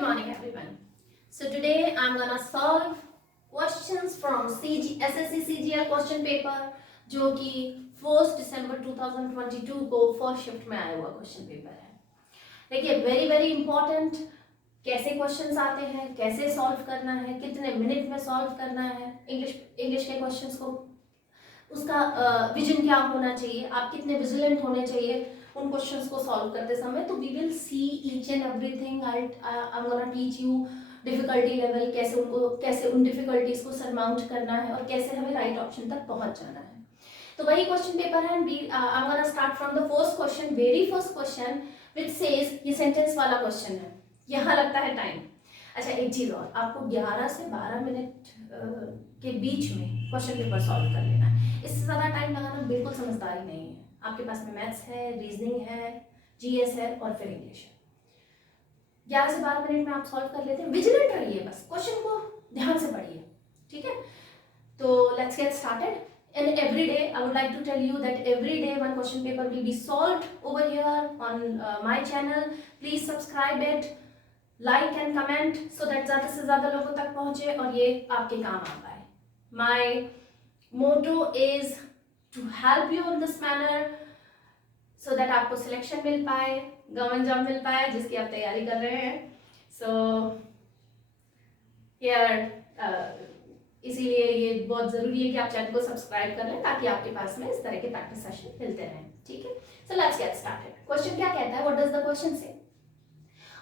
Good morning everyone. So today I'm gonna solve questions from SSC CGL question paper जो कि 1 दिसंबर 2022 को first shift में आया हुआ क्वेश्चन पेपर है. देखिए वेरी इंपॉर्टेंट, कैसे क्वेश्चंस आते हैं, कैसे सॉल्व करना है, कितने मिनट में सॉल्व करना है, इंग्लिश के क्वेश्चंस को उसका विजन क्या होना चाहिए, आप कितने विजिलेंट होने चाहिए उन क्वेश्चंस को सॉल्व करते समय. तो we will see each and everything. I am gonna teach you difficulty level, कैसे उन डिफिकल्टीज को सरमाउंट करना है और कैसे हमें राइट ऑप्शन तक पहुंच जाना है. तो वही क्वेश्चन पेपर है. I am gonna start from the first question, very first question which says, ये सेंटेंस वाला क्वेश्चन है. यहाँ लगता है टाइम. अच्छा एक चीज और, आपको 11 से 12 मिनट के बीच में क्वेश्चन पेपर सॉल्व कर लेना है. इससे ज़्यादा टाइम लगाना बिल्कुल समझदारी नहीं है. आपके पास में मैथ्स है, रीजनिंग है, जीएस है और फिर इंग्लिश है. 11 से 12 मिनट में आप सॉल्व कर लेते हैं. विजिलेंट रहिए, बस क्वेश्चन को ध्यान से पढ़िए. ठीक है, तो let's get started. And every day I would like to tell you that every day one question paper will be solved over here on my channel. Please subscribe it, like and comment so that ज़्यादा से ज़्यादा लोगों तक पहुँचे और ये आपके काम आ पाए. My motto is to help you in this manner so that आपको सिलेक्शन मिल पाए, गवर्नमेंट जॉब मिल पाए जिसकी आप तैयारी कर रहे हैं. So here इसीलिए ये बहुत ज़रूरी है कि आप चैनल को सब्सक्राइब कर लें ताकि आपके पास में इस तरह के प्रैक्टिस सेशन मिलते रहें. ठीक है, so let's get started. Question क्या कहता है, व्हाट डज द क्वेश्चन से?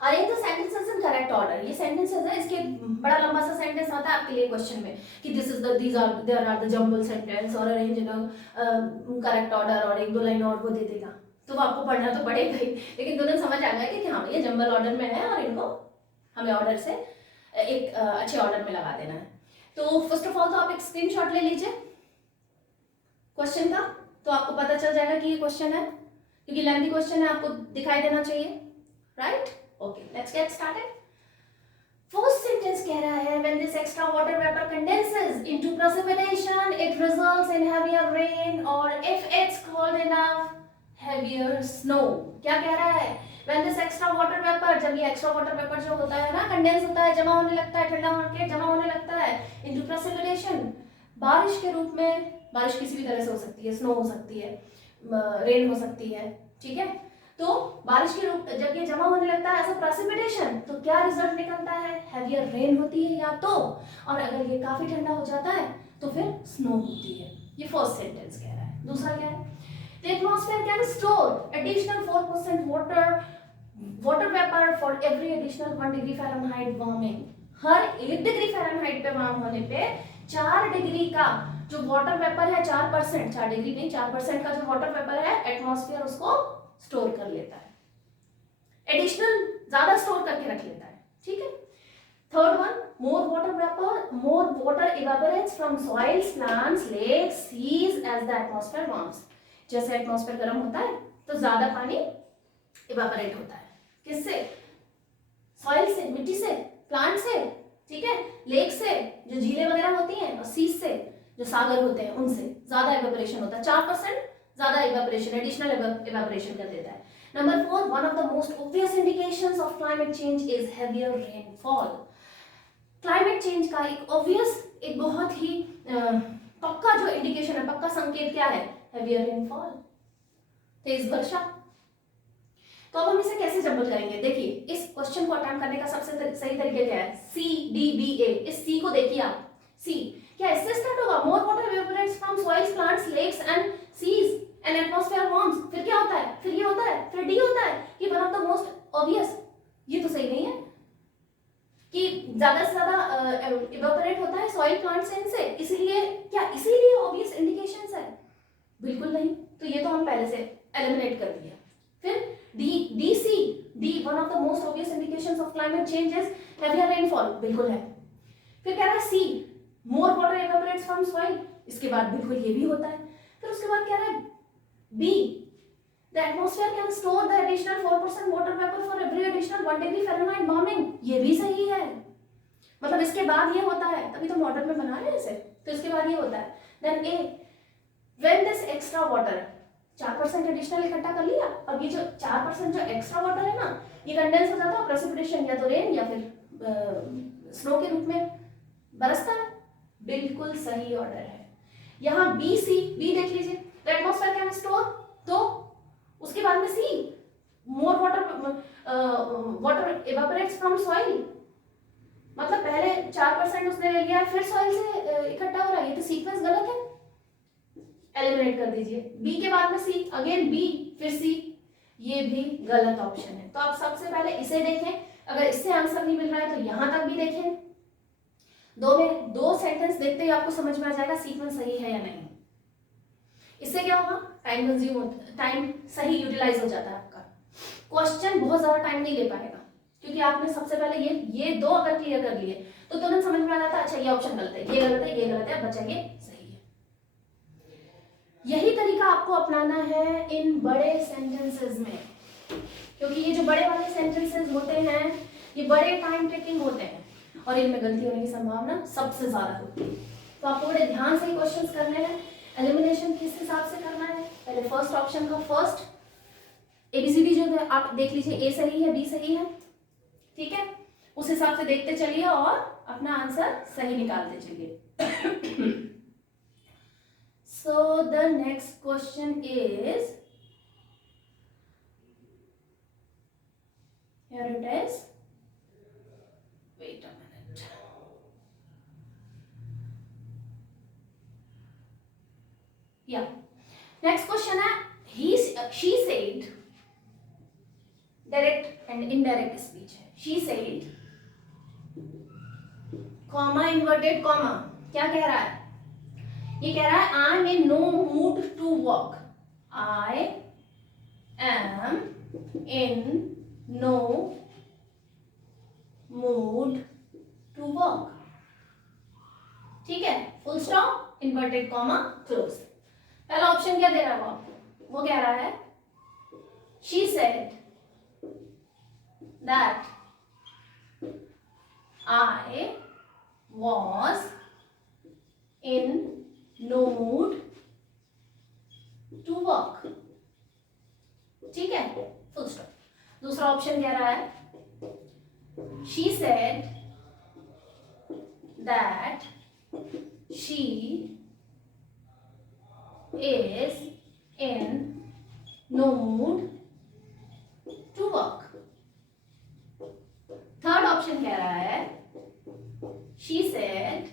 Arrange the sentences in correct order. ये सेंटेंसेस है, इसके बड़ा लंबा सा सेंटेंस आता है आपके लिए क्वेश्चन में कि there are the jumble sentence और अरेंज इन करेक्ट ऑर्डर, और एक दो लाइन और वो दे देगा. तो वो आपको पढ़ना तो पड़ेगा ही, लेकिन तुरंत समझ आ गया कि हाँ ये जंबल ऑर्डर में है और इनको हमें ऑर्डर से एक अच्छे ऑर्डर में लगा देना है. तो फर्स्ट ऑफ ऑल तो आप एक स्क्रीनशॉट ले लीजिए क्वेश्चन का, तो आपको पता चल जाएगा कि ये क्वेश्चन है, क्योंकि लेंथी क्वेश्चन है, आपको दिखाई देना चाहिए. Right, okay, let's get started. First sentence कह रहा है when this extra water vapor condenses into precipitation it results in heavier rain, or if it's cold enough heavier snow. क्या कह रहा है? When this extra water vapor, जब ये extra water vapor जो होता है ना, कंडेंस होता है, जमा होने लगता है, ठंडा होकर जमा होने लगता है, into precipitation, बारिश के रूप में. बारिश किसी भी तरह से हो सकती है, स्नो हो सकती है, रेन हो सकती है. ठीक है, तो बारिश के रूप जब ये जमा होने लगता है एज अ प्रेसिपिटेशन, तो क्या रिजल्ट निकलता है? हैवियर रेन होती है या तो, और अगर ये काफी ठंडा हो जाता है तो फिर स्नो होती है. ये फर्स्ट सेंटेंस कह रहा है. दूसरा क्या है? The atmosphere can store additional 4% water vapor for every additional 1 degree Fahrenheit warming. Her 1 degree Fahrenheit पे वार्म होने पे 4 डिग्री का जो वाटर वेपर है, 4%, 4 डिग्री नहीं, 4% का जो वाटर वेपर है एटमॉस्फेयर उसको स्टोर कर लेता है. एडिशनल ज्यादा स्टोर करके रख लेता है. ठीक है. Third one, more water evaporates from soils, plants, lakes, seas as the atmosphere warms. जैसे एटमॉस्फेयर गर्म होता है तो ज्यादा पानी इवेपोरेट होता है. किससे? सॉइल से, मिट्टी से, प्लांट से. ठीक है, लेक से जो झीलें वगैरह होती हैं, और सीज से जो सागर होते हैं उनसे ज्यादा इवेपोरेशन होता है. 4% ज्यादा इवेपोरेशन, एडिशनल इवेपोरेशन कर देता है. Number 4, one of the most obvious indications of climate change is heavier rainfall. Climate change का एक ऑब्वियस, एक बहुत ही पक्का जो इंडिकेशन है, पक्का संकेत क्या है? हेवियर रेनफॉल, तेज वर्षा. तो अब हम इसे कैसे जंबल करेंगे? देखिए इस क्वेश्चन को अटेम्प्ट करने का सबसे सही तरीका क्या है? CDBA. इस सी को देखिए आप. सी क्या इससे स्टार्ट होगा? More water evaporates from soils, plants, lakes and seas and atmosphere warms. फिर क्या होता है? फिर ये होता है, फिर डी होता है कि one of the most obvious. ये तो सही नहीं है कि ज्यादा से ज्यादा इवेपोरेट होता है सॉइल, प्लांट्स इनसे, इसलिए क्या इसीलिए ऑब्वियस इंडिकेशंस है? बिल्कुल नहीं. तो ये तो हम पहले से एलिमिनेट कर दिया. फिर D one of the most obvious indications of climate change is heavier rainfall. बिल्कुल है. फिर कह रहा है C, more water evaporates from soil. इसके बाद बिल्कुल ये भी होता है. फिर उसके बाद कह रहा है B, the atmosphere can store the additional 4% water vapour for every additional 1 degree Fahrenheit warming. ये भी सही है. मतलब इसके बाद ये होता है, तभी तो मॉडल में बना रहे हैं इसे. तो इसके बाद ये होता है. Then A, when this extra water, 4% additional इकट्ठा कर लिया, अब ये जो 4% जो एक्स्ट्रा वाटर है ना, ये कंडेंस हो जाता है, प्रेसिपिटेशन या तो रेन या फिर स्नो के रूप में बरसता है। बिल्कुल सही ऑर्डर है। यहाँ बी सी, बी देख लीजिए, द एटमॉस्फेयर कैन स्टोर, तो उसके बाद में C, more water evaporates from soil, मतलब पहले 4% उसने ले लिया फिर सॉइल से इकट्ठा हो रहा है, ये तो सीक्वेंस गलत है, एलिमिनेट कर दीजिए। बी के बाद में सी, अगेन बी फिर सी, ये भी गलत ऑप्शन है। तो आप सबसे पहले इसे देखें, अगर इससे आंसर नहीं मिल रहा है तो यहां तक भी देखें, दो सेंटेंस देखते ही आपको समझ में आ जाएगा सीक्वेंस सही है या नहीं। इससे क्या होगा, टाइम कंज्यूम, टाइम सही यूटिलाइज हो जाता है आपका, क्वेश्चन बहुत ज्यादा टाइम नहीं ले पाएगा, क्योंकि आपने सबसे पहले ये दो अगर क्लियर कर लिए तो तुरंत समझ में आ जाता है अच्छा ये ऑप्शन गलत है, ये गलत है, ये गलत है, बचा ये सही है। यही तरीका आपको अपनाना है इन बड़े सेंटेंसेस में, क्योंकि ये जो बड़े वाले सेंटेंसेस होते हैं ये बड़े टाइम टेकिंग होते हैं और इनमें गलती होने की संभावना सबसे ज्यादा होती है। तो आपको बड़े ध्यान से ही क्वेश्चंस करने हैं। एलिमिनेशन किस हिसाब से करना है, पहले फर्स्ट ऑप्शन का फर्स्ट एबीसीडी जो है आप देख लीजिए, ए सही है, बी सही है, ठीक है, उस हिसाब से देखते चलिए और अपना आंसर सही निकालते चलिए। So the next question is, here it is, wait a minute, yeah, next question है, she said, direct and indirect speech है, she said, comma inverted comma, क्या कह रहा है, ये कह रहा है I am in no mood to walk, I am in no mood to walk, ठीक है, full stop, inverted comma, close. पहला ऑप्शन क्या दे रहा है वो कह रहा है she said that I was in no mood to work, ठीक है, फुल स्टॉप। दूसरा ऑप्शन कह रहा है she said that she is in no mood to work। Third option कह रहा है she said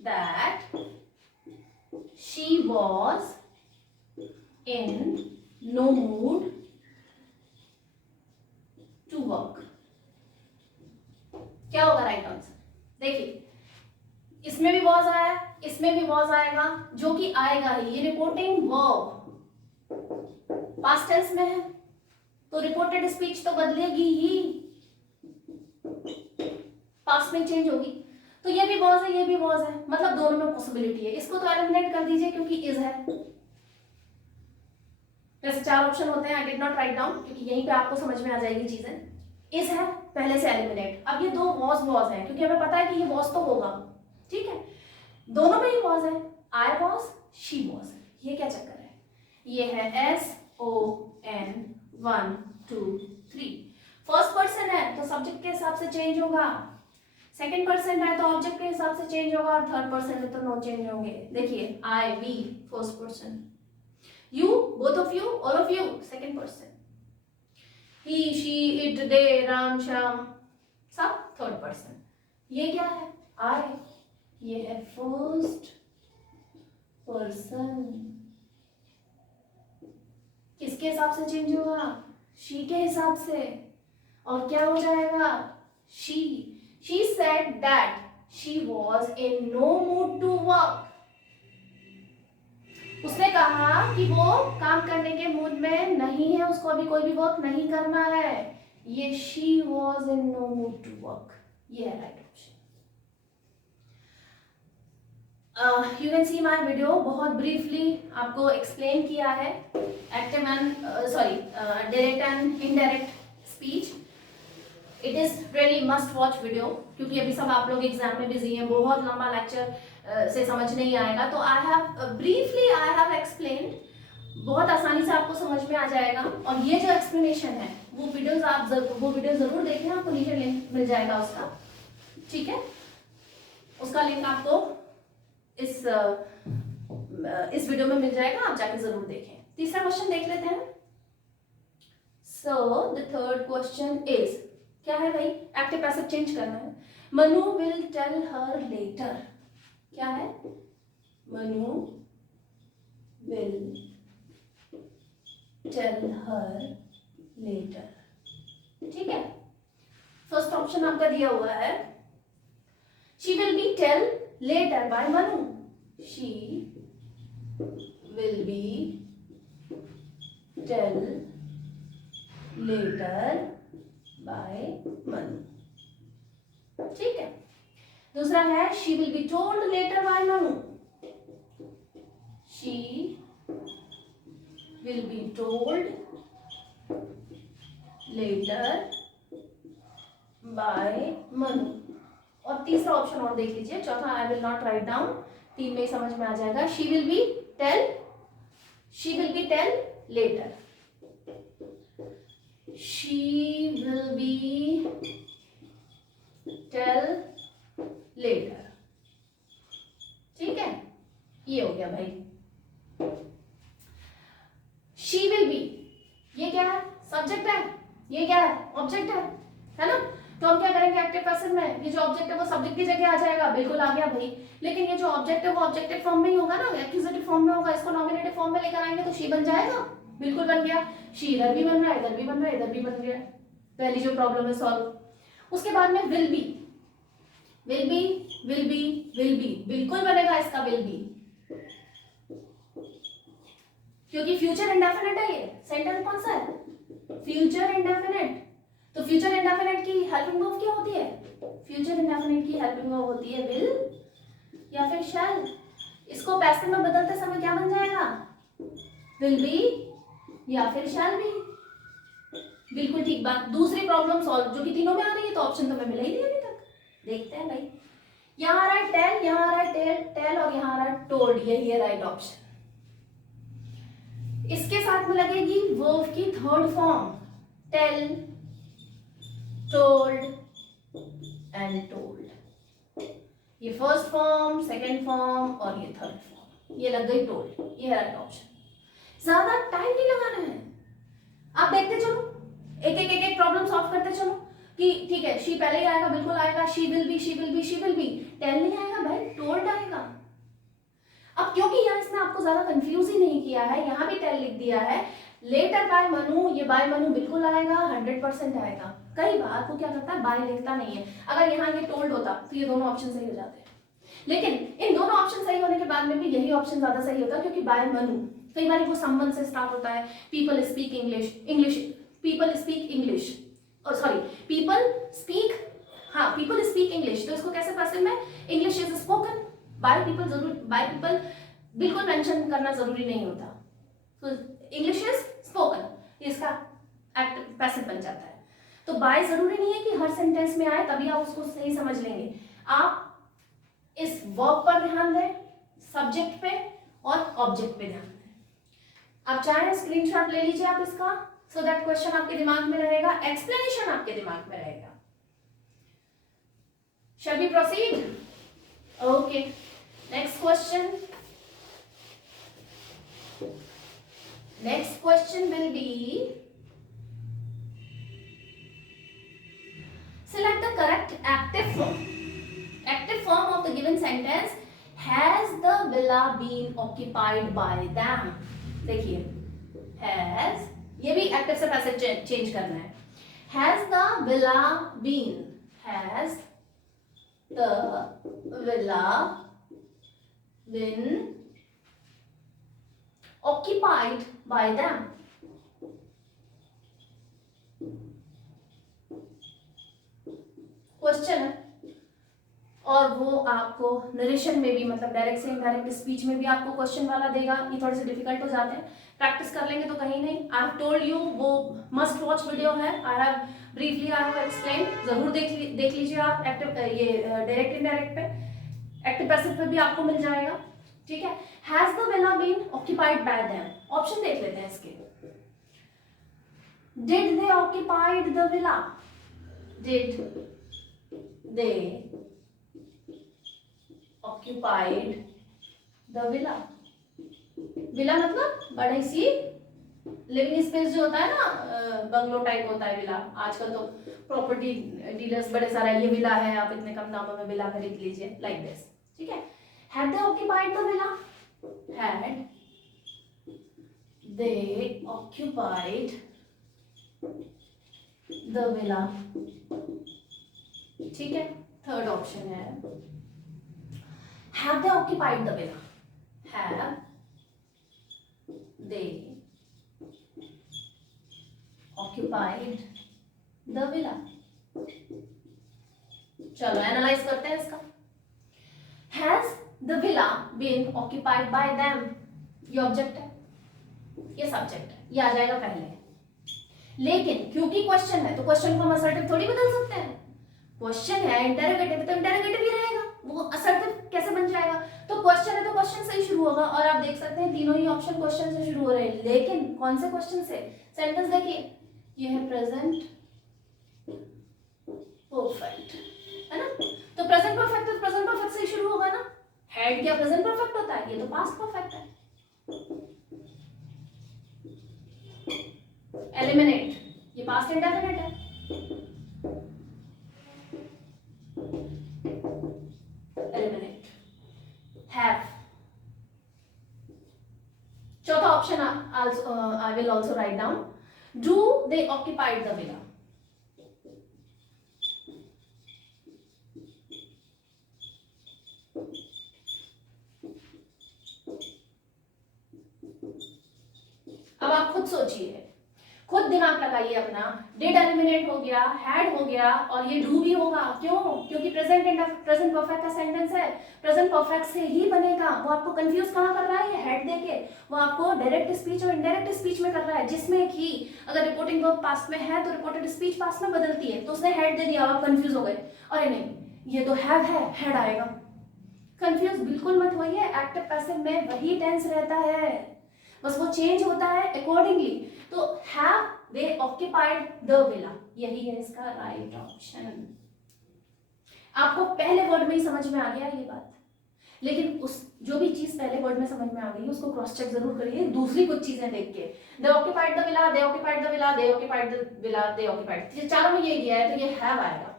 that she was in no mood to work। क्या होगा राइट आंसर, देखिए इसमें भी वॉज आया, इसमें भी वॉज आएगा, जो कि आएगा ही, ये रिपोर्टिंग वर्ब पास्ट टेंस में है तो रिपोर्टेड स्पीच तो बदलेगी ही, पास्ट में चेंज होगी, तो ये भी वॉज है, ये भी वॉज है, मतलब दोनों में पॉसिबिलिटी है। इसको तो एलिमिनेट कर दीजिए क्योंकि इज है। वैसे 4 ऑप्शन होते हैं, I did not write down क्योंकि यहीं पे आपको समझ में आ जाएगी चीजें। इज है पहले से एलिमिनेट, अब ये दो वॉज है क्योंकि हमें पता है कि ये वॉज तो होगा, ठीक है, दोनों में ही वॉज है, आई वॉज, शी वॉज। ये क्या चक्कर है, ये है SON 1 2 3। फर्स्ट पर्सन है तो सब्जेक्ट के हिसाब से चेंज होगा, सेकंड पर्सन है तो ऑब्जेक्ट के हिसाब से चेंज होगा, और थर्ड पर्सन है तो नो चेंज होंगे। देखिए I we first person, you both of you, all of you second person, he she it they Ram Shyam सब थर्ड पर्सन। ये क्या है आई, ये है फर्स्ट पर्सन। किसके हिसाब से चेंज होगा, शी के हिसाब से, और क्या हो जाएगा she said that she was in no mood to work। उसने कहा कि वो काम करने के मूड में नहीं है, उसको अभी कोई भी वर्क नहीं करना है, ये she was in no mood to work, ये है right option. You can see my video, बहुत ब्रीफली आपको एक्सप्लेन किया है active and direct and indirect speech. It is really must watch video, क्योंकि अभी सब आप लोग एग्जाम में बिजी हैं, बहुत लंबा लेक्चर से समझ नहीं आएगा तो आई have briefly I have explained, बहुत आसानी से आपको समझ में आ जाएगा। और ये जो एक्सप्लेनेशन है वो वीडियो जरूर देखें, आपको नीचे लिंक मिल जाएगा उसका, ठीक है, उसका लिंक आपको इस वीडियो में मिल जाएगा, आप जाके जरूर देखें। तीसरा क्वेश्चन देख लेते हैं। So the third question is, क्या है भाई, एक्टिव पैसिव चेंज करना है। Manu will tell her letter, क्या है, Manu will tell her letter, ठीक है। फर्स्ट ऑप्शन आपका दिया हुआ है, she will be tell letter by Manu, she will be tell letter by Manu, ठीक है। दूसरा है, she will be told letter by Manu, she will be told later by Manu। और तीसरा ऑप्शन और देख लीजिए, चौथा I will not write down, तीन में समझ में आ जाएगा। She will be tell letter, she will be tell letter, ठीक है, ये हो गया भाई। शी विल बी, ये क्या है, सब्जेक्ट है, ये क्या है, ऑब्जेक्ट है ना। तो हम क्या करेंगे एक्टिव पैसिव में, ये जो ऑब्जेक्ट है वो सब्जेक्ट की जगह आ जाएगा, बिल्कुल आ गया भाई। लेकिन ये जो ऑब्जेक्ट है वो ऑब्जेक्टिव फॉर्म में ही होगा ना, एक्यूजेटिव फॉर्म में होगा, इसको नॉमिनेटिव फॉर्म में लेकर आएंगे तो शी बन जाएगा, बिल्कुल बन गया। शी इधर भी बन रहा है, इधर भी बन रहा है, इधर भी बन गया, पहली जो प्रॉब्लम है सॉल्व। उसके बाद में विल बी, बिल्कुल बनेगा इसका विल बी, क्योंकि फ्यूचर इंडेफिनिट है, ये सेंटेंस कौन सा है, फ्यूचर इंडेफिनिट। तो फ्यूचर इंडेफिनिट की हेल्पिंग वर्ब क्या होती है, फ्यूचर इंडेफिनिट की हेल्पिंग वर्ब होती है विल या फिर शैल। इसको पैसिव में बदलते समय क्या बन जाएगा, विल बी या फिर शैल बी, बिल्कुल ठीक बात। दूसरी प्रॉब्लम सॉल्व, जो कि तीनों में आ रही है, तो ऑप्शन तो मैं मिला ही नहीं अभी तक, देखते हैं भाई। यहाँ आ रहा है टेल, यहाँ आ रहा है टेल और यहाँ आ रहा है टोल्ड, यही है राइट ऑप्शन। इसके साथ में लगेगी वर्ब की third form, tell, told and told. ये फर्स्ट फॉर्म, सेकंड फॉर्म और ये थर्ड फॉर्म, ये लग गई टोल्ड, ये है राइट ऑप्शन। ज्यादा टाइम नहीं लगाना है, आप देखते चलो, एक प्रॉब्लम सॉल्व करते चलो कि ठीक है, शी पहले ही आएगा, बिल्कुल आएगा, शी विल बी, टेल नहीं आएगा भाई, टोल्ड आएगा। अब क्योंकि यहाँ इसने आपको ज्यादा कंफ्यूज ही नहीं किया है, यहाँ भी टेल लिख दिया है, लेटर बाय मनु, ये बाय मनु बिल्कुल आएगा, 100% आएगा। कई बार वो क्या करता है, बाय लिखता नहीं है, अगर यहाँ ये टोल्ड होता तो ये दोनों ऑप्शन सही हो जाते हैं। लेकिन इन दोनों ऑप्शन सही होने के बाद में भी यही ऑप्शन ज्यादा सही होता है, क्योंकि बाय मनु कई बार वो संबंध से स्टार्ट होता है, पीपल स्पीक इंग्लिश, तो इसको कैसे पैसिव में, English is spoken by people बिल्कुल मेंशन करना जरूरी नहीं होता, तो इंग्लिश इज स्पोकन, इसका एक्टिव पैसिव बन जाता है। तो बाय जरूरी नहीं है कि हर सेंटेंस में आए तभी आप उसको सही समझ लेंगे। आप इस वर्ब पर ध्यान दें, सब्जेक्ट पे और ऑब्जेक्ट पे ध्यान दें। आप चाहें स्क्रीनशॉट ले लीजिए आप इसका, सो दैट क्वेश्चन आपके दिमाग में रहेगा, एक्सप्लेनेशन आपके दिमाग में रहेगा। Shall we proceed? Okay. Next question. Next question will be, select the correct active form. Active form of the given sentence, has the villa been occupied by them? देखिए, has, ये भी एक्टिव से passive change करना है। Has the villa been, has the villa been occupied by them? Question है, और वो आपको नरेशन में भी, मतलब डायरेक्ट से इनडायरेक्ट स्पीच में भी आपको क्वेश्चन वाला देगा। ये थोड़े से डिफिकल्ट हो जाते हैं, प्रैक्टिस कर लेंगे तो कहीं नहीं। आई हैव टोल्ड यू, वो मस्ट वॉच वीडियो है, I have briefly I have explain, जरूर देख लीजिए आप एक्टिव, ये डायरेक्ट इनडायरेक्ट पे। एक्टिव पैसिव पे भी आपको मिल जाएगा, ठीक है। Has the villa been occupied by them, option देख लेते हैं इसके। Did they occupied the villa, did they occupied the villa, villa मतलब बड़ी सी लिविंग स्पेस जो होता है ना, बंगलो टाइप होता है विला। आजकल तो प्रॉपर्टी डीलर्स बड़े सारा, ये विला है, आप इतने कम दामों में विला खरीद लीजिए, लाइक दिस, ठीक है। Had they occupied the villa, had they occupied the villa, ठीक है। थर्ड ऑप्शन है have they occupied the villa, have they occupied the villa। चलो एनालाइज करते हैं इसका। Has the villa been occupied by them, ये ऑब्जेक्ट है, ये सब्जेक्ट है, ये आ जाएगा पहले। लेकिन क्योंकि क्वेश्चन है तो क्वेश्चन को हम असर्टिव थोड़ी बदल सकते हैं। क्वेश्चन है इंटरोगेटिव, तो इंटरोगेटिव ही रहेगा, वो असर्टिव कैसे बन जाएगा। तो क्वेश्चन है तो क्वेश्चन से ही शुरू होगा, और आप देख सकते हैं तीनों ही ऑप्शन क्वेश्चन से शुरू हो रहे हैं। लेकिन कौन से क्वेश्चन से, सेंटेंस देखिए, ये है प्रेजेंट परफेक्ट, है ना। तो प्रेजेंट परफेक्ट तो प्रेजेंट परफेक्ट से ही शुरू होगा ना। हैड क्या प्रेजेंट परफेक्ट होता है, ये तो पास्ट परफेक्ट है। एलिमिनेट, ये पास्ट इंडेफिनिट है। Eliminate, have. चौथा option I will also write down, do they occupied the villa। अब आप खुद सोचिए, खुद दिमाग लगाइए अपना। डिड एलिमिनेट हो गया, हैड हो गया, और ये डू भी होगा। क्यों? क्योंकि प्रेजेंट परफेक्ट का सेंटेंस है, प्रेजेंट परफेक्ट से ही बनेगा। वो आपको कंफ्यूज कहाँ कर रहा है, हेड देके। वो आपको डायरेक्ट स्पीच और इनडायरेक्ट स्पीच में कर रहा है, जिसमें कि अगर रिपोर्टिंग वर्ब पास्ट में है तो रिपोर्टेड स्पीच पास्ट में बदलती है, तो उसने हेड दे दिया, आप कंफ्यूज हो गए, अरे नहीं ये तो हैव है, हेड आएगा। कंफ्यूज बिल्कुल मत होइए, एक्टिव पैसिव में वही टेंस रहता है, बस वो चेंज होता है अकॉर्डिंगली। तो have they occupied the villa, यही है इसका राइट ऑप्शन। आपको पहले वर्ड में ही समझ में आ गया ये बात, लेकिन उस जो भी चीज पहले वर्ड में समझ में आ गई उसको क्रॉस चेक जरूर करिए दूसरी कुछ चीजें देख के। दे occupied the villa, they occupied the villa, they occupied the villa, they occupied, ये चारों में ये दिया है तो ये हैव आएगा।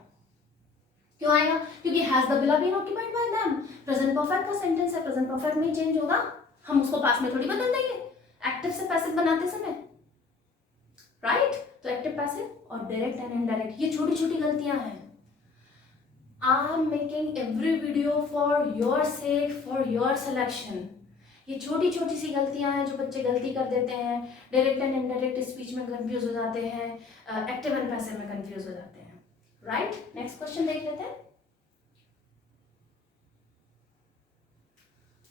क्यों आएगा? क्योंकि has the villa been occupied by them, present perfect का सेंटेंस है, प्रेजेंट परफेक्ट में चेंज होगा, हम उसको पास्ट में थोड़ी बदल देंगे एक्टिव से पैसिव बनाते समय, राइट। तो एक्टिव पैसिव और डायरेक्ट एंड इनडायरेक्ट, ये छोटी छोटी गलतियां हैं। I am making every video for your sake, for your selection. ये छोटी छोटी सी गलतियां हैं जो बच्चे गलती कर देते हैं, डायरेक्ट एंड इनडायरेक्ट स्पीच में कंफ्यूज हो जाते हैं, एक्टिव एंड पैसिव में कंफ्यूज हो जाते हैं, राइट। नेक्स्ट क्वेश्चन देख लेते हैं।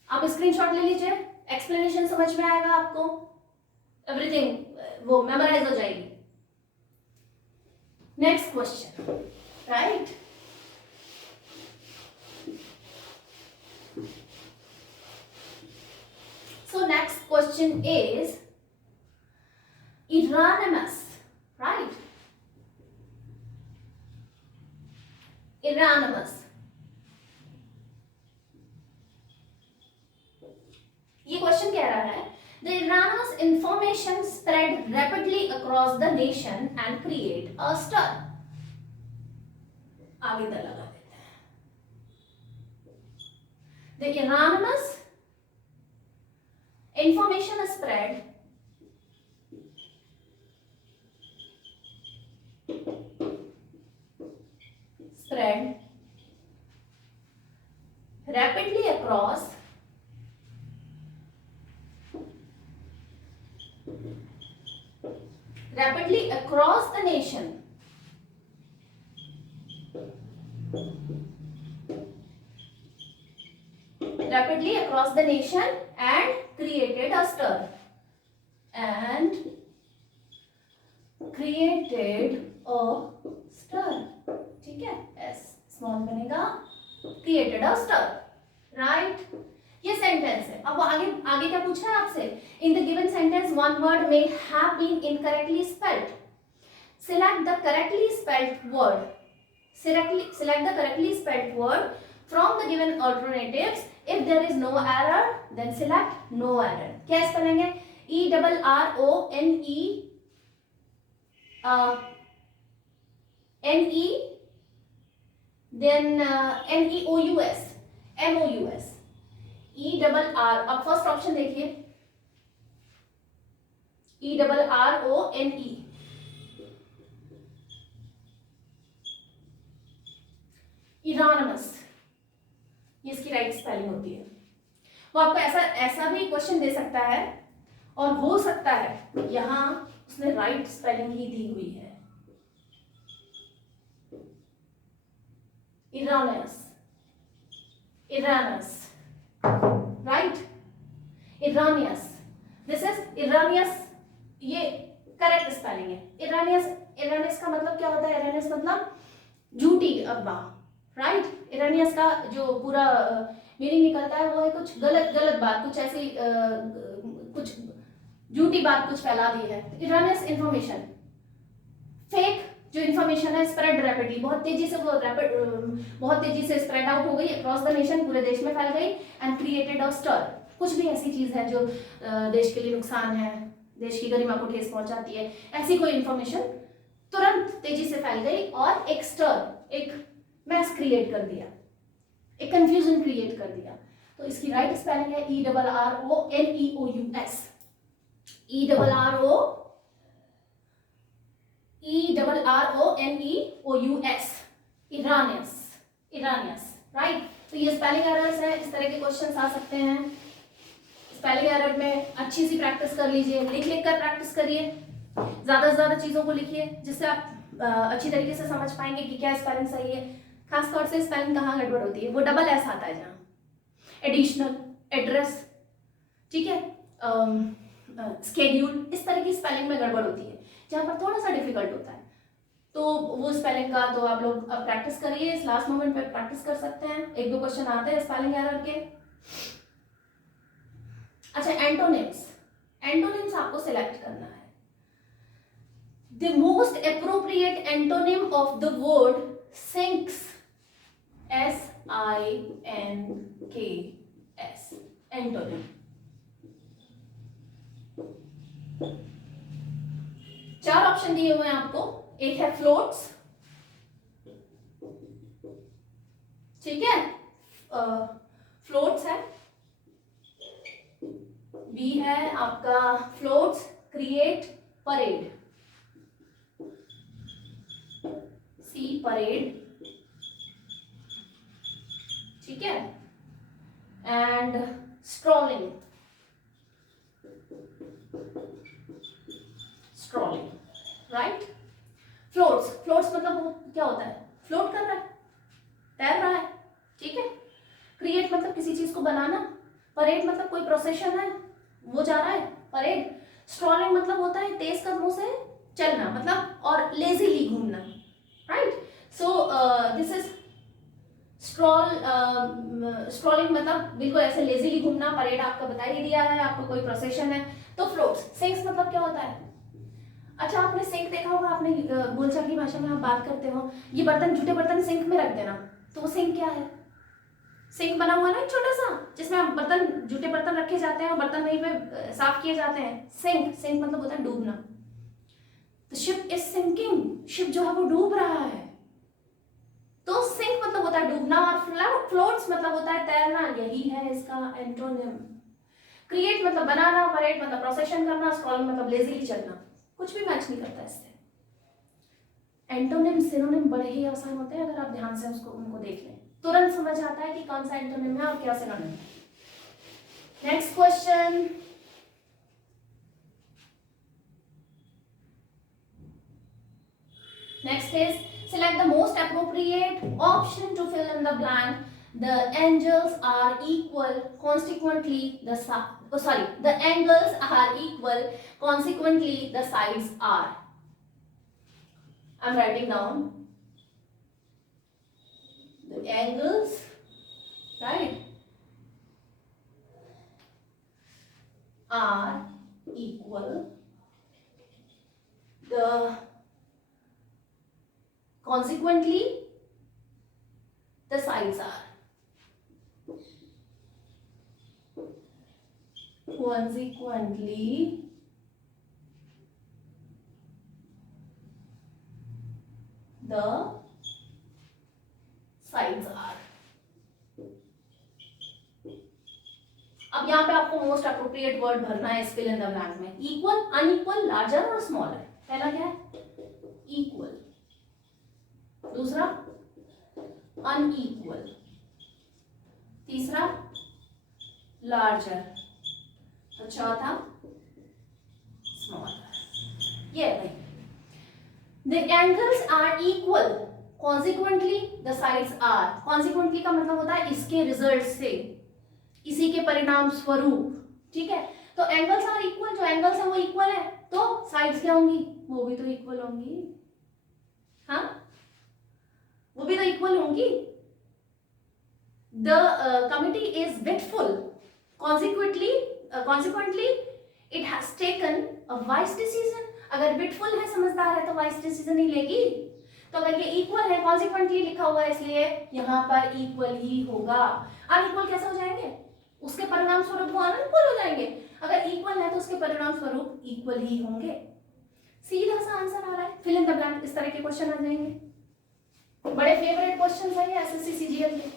आप स्क्रीनशॉट ले लीजिए, एक्सप्लेनेशन समझ में आएगा आपको, एवरीथिंग वो मेमोराइज हो जाएगी। Next question, right. So next question is Erasmus, right? Erasmus. ये क्वेश्चन कह रहा है The Erasmus information spread rapidly across the nation and create a stir. आगे द लगा देते हैं। The Erasmus information spread rapidly across the nation and created a stir ठीक है, S स्मॉल बनेगा, created a stir। राइट, ये sentence है। अब वो आगे आगे क्या पूछ रहा है आपसे, in the given sentence one word may have been incorrectly spelled, select the correctly spelled word, select the correctly spelled word from the given alternatives. If there is no error, then select no error. क्या spelling है? ERRONE NE then NEOUS MOUS ERR। अब first option देखिए, ERRONE, इरानमस, ये इसकी right spelling होती है। वो आपको ऐसा भी क्वेश्चन दे सकता है, और हो सकता है यहां उसने राइट स्पेलिंग ही दी हुई है, इरानस, इरानस, राइट, इरानियस, दिस इज इरानियस, ये करेक्ट स्पेलिंग है। इरानियस, इरानियस का मतलब क्या होता है? इरानियस मतलब झूठी अफवाह, राइट। इरानियस का जो पूरा मीनिंग निकलता है वो है कुछ गलत बात, कुछ ऐसी कुछ झूठी बात कुछ फैला दी है। इरानियस इंफॉर्मेशन, फेक जो इंफॉर्मेशन है, स्प्रेड रैपिडली, बहुत तेजी से स्प्रेड आउट हो गई अक्रॉस द नेशन, पूरे देश में फैल गई, एंड क्रिएटेड अ स्टर, कुछ भी ऐसी चीज है जो देश के लिए नुकसान है, देश की गरिमा को ठेस पहुंचाती है, ऐसी कोई इंफॉर्मेशन तुरंत तेजी से फैल गई और एक स्टर, एक मैस क्रिएट कर दिया, एक कंफ्यूजन क्रिएट कर दिया। तो इसकी राइट स्पेलिंग है ERRONEOUS, ERRONEOUS, इरानियस, इरानियस, राइट। तो ये स्पेलिंग एरर्स है, इस तरह के क्वेश्चंस आ सकते हैं। स्पेलिंग एरर में अच्छी सी प्रैक्टिस कर लीजिए, लिख कर प्रैक्टिस करिए, ज्यादा से ज्यादा चीजों को लिखिए, जिससे आप अच्छी तरीके से समझ पाएंगे कि क्या स्पेलिंग सही है। खास तौर से स्पेलिंग कहाँ गड़बड़ होती है, वो डबल एस आता है जहाँ, एडिशनल, एड्रेस, ठीक है, स्केड्यूल, इस तरह की स्पेलिंग में गड़बड़ होती है जहाँ पर थोड़ा सा डिफिकल्ट होता है। तो वो स्पेलिंग का तो आप लोग अब प्रैक्टिस करिए, इस लास्ट मोमेंट पे प्रैक्टिस कर सकते हैं, एक दो क्वेश्चन आते हैं स्पेलिंग एरर के। अच्छा, एंटोनिम्स, एंटोनिम्स आपको सिलेक्ट करना है। The most appropriate antonym of the word sinks, SINKS, antonym. चार ऑप्शन दिए हुए हैं आपको, एक है फ्लोट्स, ठीक है, फ्लोट्स है, बी है आपका फ्लोट्स, क्रिएट, परेड, सी परेड, ठीक है, and strolling, strolling, right. Floats, floats मतलब वो क्या होता है? फ्लोट कर रहा है, तैर रहा है, ठीक है। क्रिएट मतलब किसी चीज को बनाना, परेड मतलब कोई प्रोसेशन है वो जा रहा है, परेड। स्ट्रॉलिंग मतलब होता है तेज कदमों से चलना, मतलब, और लेजीली घूमना, right. So this is strolling मतलब बिल्कुल ऐसे लेजीली घूमना, परेड आपका बता ही दिया है, आपको कोई प्रोसेशन है। तो फ्लोट्स, सिंक्स मतलब क्या होता है? अच्छा, आपने सिंक देखा होगा, आपने बोलचाल की भाषा में आप बात करते हो, ये बर्तन, जूठे बर्तन सिंक में रख देना, तो वो सिंक क्या है? सिंक बना हुआ ना छोटा सा, जिसमें बर्तन, जूठे बर्तन रखे जाते हैं और बर्तन वहीं पे साफ किए जाते हैं, सिंक। सिंक मतलब होता है डूबना। तो शिप इज सिंकिंग, शिप जो है वो डूब रहा है, तो सिंक मतलब होता है डूबना, और फ्लोट्स मतलब होता है तैरना, यही है इसका एंटोनिम। क्रिएट मतलब बनाना, परेड मतलब प्रोसेशन करना, स्क्रॉलिंग मतलब लेजीली चलना, कुछ भी मैच नहीं करता इससे। एंटोनिम सिनोनिम बड़े ही आसान होते हैं, अगर आप ध्यान से उनको देख लें, तुरंत समझ आता है कि कौन सा एंटोनिम है और क्या synonym. Next question, next is select the most appropriate option to fill in the blank. The angles are equal, consequently the angles are equal, consequently the sides are. I'm writing down the angles, right, are equal, the consequently the sides are. Consequently the sides are. अब यहाँ पे आपको most appropriate word भरना है इस fill in the blank में. Equal, unequal, larger और smaller. पहला क्या है? इक्वल. दूसरा अनइक्वल. तीसरा लार्जर. और चौथा स्मॉलर. ये भाई the angles are equal, consequently the sides are. Consequently का मतलब होता है इसके रिजल्ट से, इसी के परिणाम स्वरूप. ठीक है, तो एंगल्स आर इक्वल, जो एंगल्स है वो इक्वल है, तो साइड्स क्या होंगी? वो भी तो इक्वल होंगी. हाँ, वो भी तो इक्वल होंगी. The committee is wilful, consequently it has taken a wise decision. अगर विटफुल है, समझदार है, तो वाइज डिसीजन ही लेगी. तो अगर ये इक्वल है, कॉन्सिक्वेंटली लिखा हुआ है, इसलिए यहाँ पर इक्वल ही होगा. अनइक्वल कैसे हो जाएंगे? उसके परिणाम स्वरूप वो अनइक्वल हो जाएंगे. अगर इक्वल है तो उसके परिणाम स्वरूप इक्वल ही होंगे. सीधा सा आंसर आ रहा है. Fill in the blank. इस तरह के क्वेश्चन आ जाएंगे. बड़े फेवरेट क्वेश्चन है एसएससी सीजीएल के.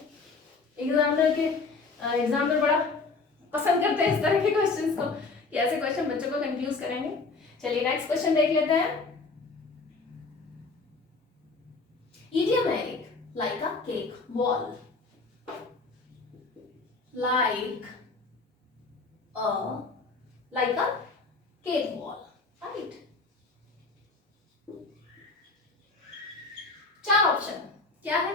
एग्जामिनर बड़ा पसंद करते हैं इस तरह के क्वेश्चंस को, कि ऐसे क्वेश्चन बच्चों को कंफ्यूज करेंगे. चलिए नेक्स्ट क्वेश्चन देख लेते हैं. इडियम है एक, like a cake wall. like a cake wall, right? चार ऑप्शन क्या है?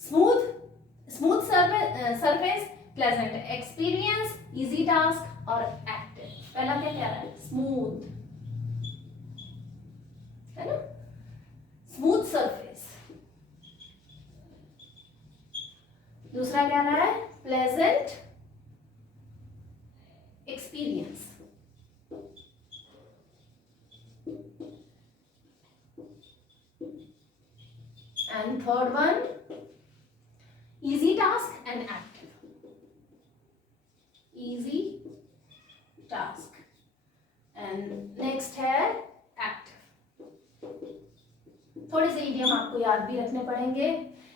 Smooth surface, pleasant experience, easy task और एक्टिव. पहला क्या कह रहा है? स्मूथ, है ना? Smooth surface. दूसरा क्या रहा है? Pleasant experience. And third one easy task and active. Easy task and next है एक्टिव. थोड़े से इडियम आपको याद भी रखने पड़ेंगे,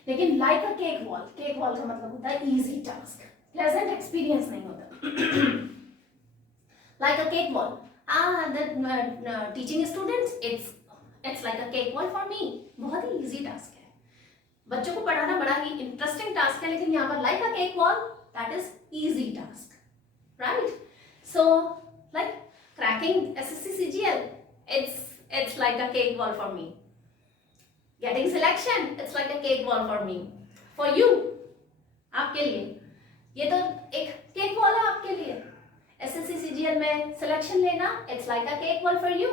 लेकिन लाइक अ केक वॉल, केक वॉल का मतलब होता है इजी टास्क, प्लेजेंट एक्सपीरियंस नहीं होता. Like a cake wall, teaching students, it's like a cake wall for me. बहुत ही इजी टास्क है, बच्चों को पढ़ाना बड़ा ही इंटरेस्टिंग टास्क है, लेकिन यहाँ पर like a cake wall, that is easy task, right? So like cracking SSC CGL, it's like a cake wall for me. Getting selection, it's like a cake wall for me. For you, आपके लिए ये तो एक cake wall है आपके लिए. SSC CGL में selection लेना, it's like a cake wall for you.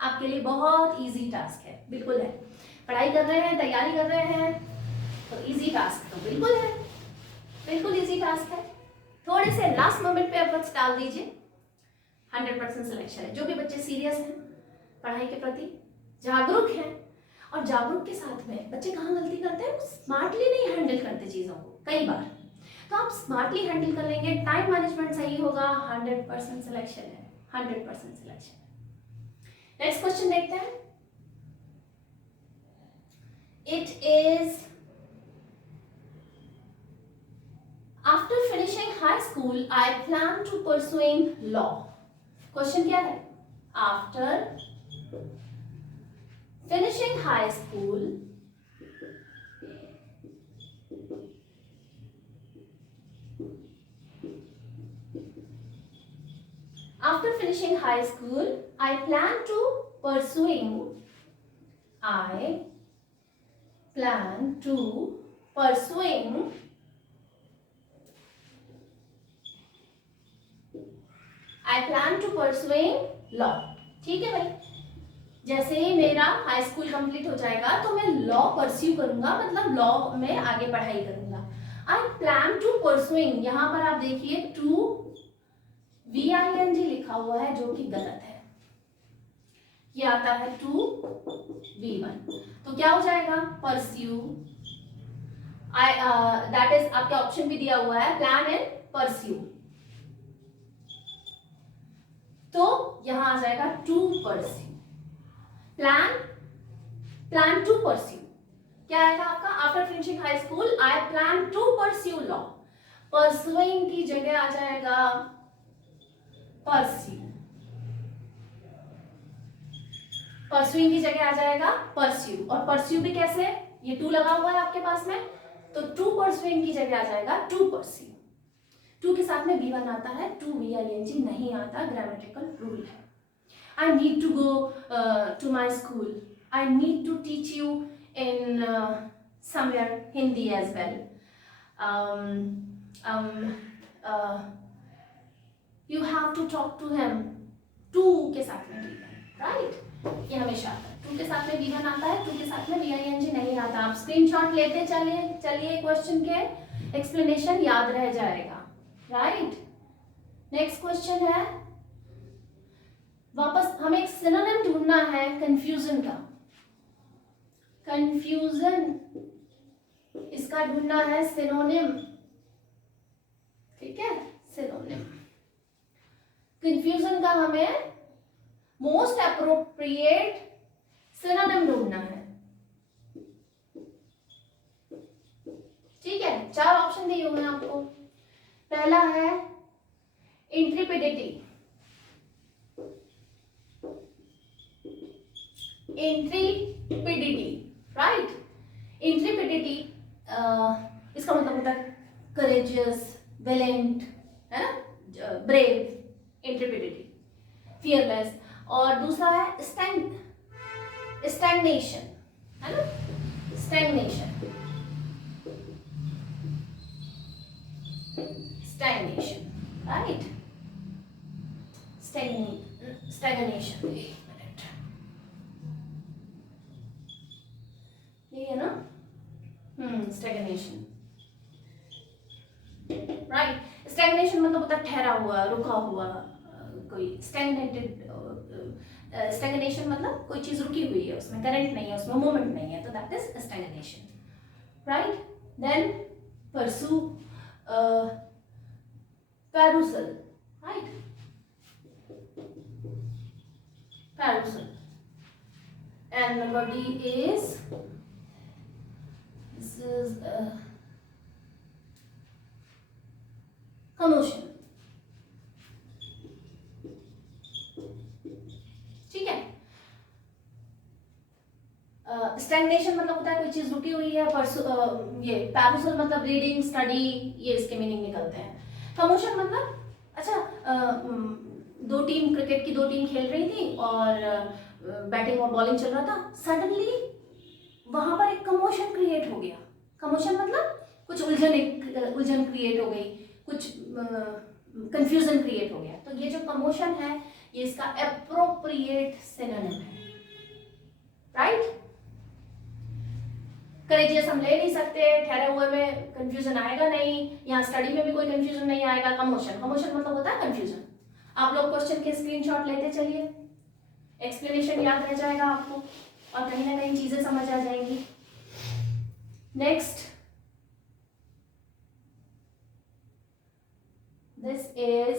आपके लिए बहुत इजी टास्क है, बिल्कुल है. पढ़ाई कर रहे हैं, तैयारी कर रहे हैं, तो इजी टास्क तो बिल्कुल है, बिल्कुल इजी टास्क है. थोड़े से लास्ट मोमेंट पे एफर्ट्स डाल दीजिए, 100% सिलेक्शन है. जो भी बच्चे सीरियस हैं पढ़ाई के प्रति, जागरूक हैं, और जागरूक के साथ में बच्चे कहाँ गलती करते हैं? स्मार्टली नहीं हैंडल करते चीज़ों को कई बार. तो आप स्मार्टली हैंडल कर लेंगे, टाइम मैनेजमेंट सही होगा, 100% सिलेक्शन है, 100% सिलेक्शन है. नेक्स्ट क्वेश्चन देखते हैं. It is after finishing high school I plan to pursuing law. Question क्या है? After finishing high school, after finishing high school, I plan to pursuing law. ठीक है भाई, जैसे ही मेरा हाई स्कूल कंप्लीट हो जाएगा तो मैं लॉ परस्यू करूंगा, मतलब लॉ में आगे पढ़ाई करूंगा. आई प्लान टू परसुइंग, यहाँ पर आप देखिए टू VING लिखा हुआ है जो कि गलत है, ये आता है to B1। तो क्या हो जाएगा, pursue, दैट इज आपके ऑप्शन भी दिया हुआ है प्लान एंड pursue, तो यहां आ जाएगा to pursue, plan to pursue। क्या आएगा आपका, after finishing high school I plan to pursue law, pursuing की जगह आ जाएगा परस्यू, परस्यूइंग की जगह आ जाएगा परस्यू, और परस्यू भी कैसे, ये टू लगा हुआ है आपके पास में, तो टू परस्यूइंग की जगह आ जाएगा टू परस्यू। टू के साथ में B1 आता है, टू VING नहीं आता, ग्रामेटिकल रूल है। I need to go to my school, I need to teach you in somewhere Hindi as well. You have to talk to him. To के साथ में B1, right? ये हमेशा आता है, टू के साथ में B1 आता है, टू के साथ में VING नहीं आता। आप स्क्रीनशॉट लेते चलिए क्वेश्चन के एक्सप्लेनेशन याद रह जाएगा, राइट? नेक्स्ट क्वेश्चन है, वापस हमें एक सिनोनिम ढूंढना है कंफ्यूजन का, कंफ्यूजन इसका ढूंढना है सिनोनिम, ठीक है, सिनोनिम कंफ्यूजन का हमें मोस्ट एप्रोप्रिएट सिनोनिम ढूंढना है, ठीक है। 4 ऑप्शन दिए हुए हैं आपको। पहला है इंट्रिपिडिटी, इंट्रिपिडिटी, राइट? इंट्रिपिडिटी इसका मतलब होता है करेजियस, वेलेंट, है ना, ब्रेव, इंट्रिपिडिटी, फियरलेस। और दूसरा है स्टैग्नेशन, है ना, स्टैग्नेशन, स्टैग्नेशन, राइट? स्टैग्नेशन, ये है ना, स्टैग्नेशन, राइट? स्टैग्नेशन मतलब होता है ठहरा हुआ, रुका हुआ, कोई स्टैग्नेटेड, स्टैग्नेशन मतलब कोई चीज रुकी हुई है, उसमें करंट नहीं है, उसमें मूवमेंट नहीं है, तो that is stagnation, right? Then pursue, carousel, right? Carousel. And number D is, this is commotion, ठीक है। स्टैग्नेशन मतलब होता है कोई चीज रुकी हुई है, ये पैरूसल मतलब रीडिंग, स्टडी, ये इसके मीनिंग निकलते हैं। कमोशन मतलब, अच्छा, दो टीम, क्रिकेट की 2 टीम खेल रही थी और बैटिंग और बॉलिंग चल रहा था, सडनली वहां पर एक कमोशन क्रिएट हो गया। कमोशन मतलब कुछ उलझन क्रिएट हो गई, कुछ कंफ्यूजन क्रिएट हो गया, तो ये जो कमोशन है ये इसका एप्रोप्रिएट सिनोनिम है, राइट? करेजियस हम ले नहीं सकते, ठहरे हुए में कंफ्यूजन आएगा नहीं, यहाँ स्टडी में भी कोई कंफ्यूजन नहीं आएगा। कमोशन मतलब होता है कंफ्यूजन। आप लोग क्वेश्चन के स्क्रीनशॉट लेते चलिए, एक्सप्लेनेशन याद रह जाएगा आपको और कहीं ना कहीं चीजें समझ आ जाएंगी। Next, this is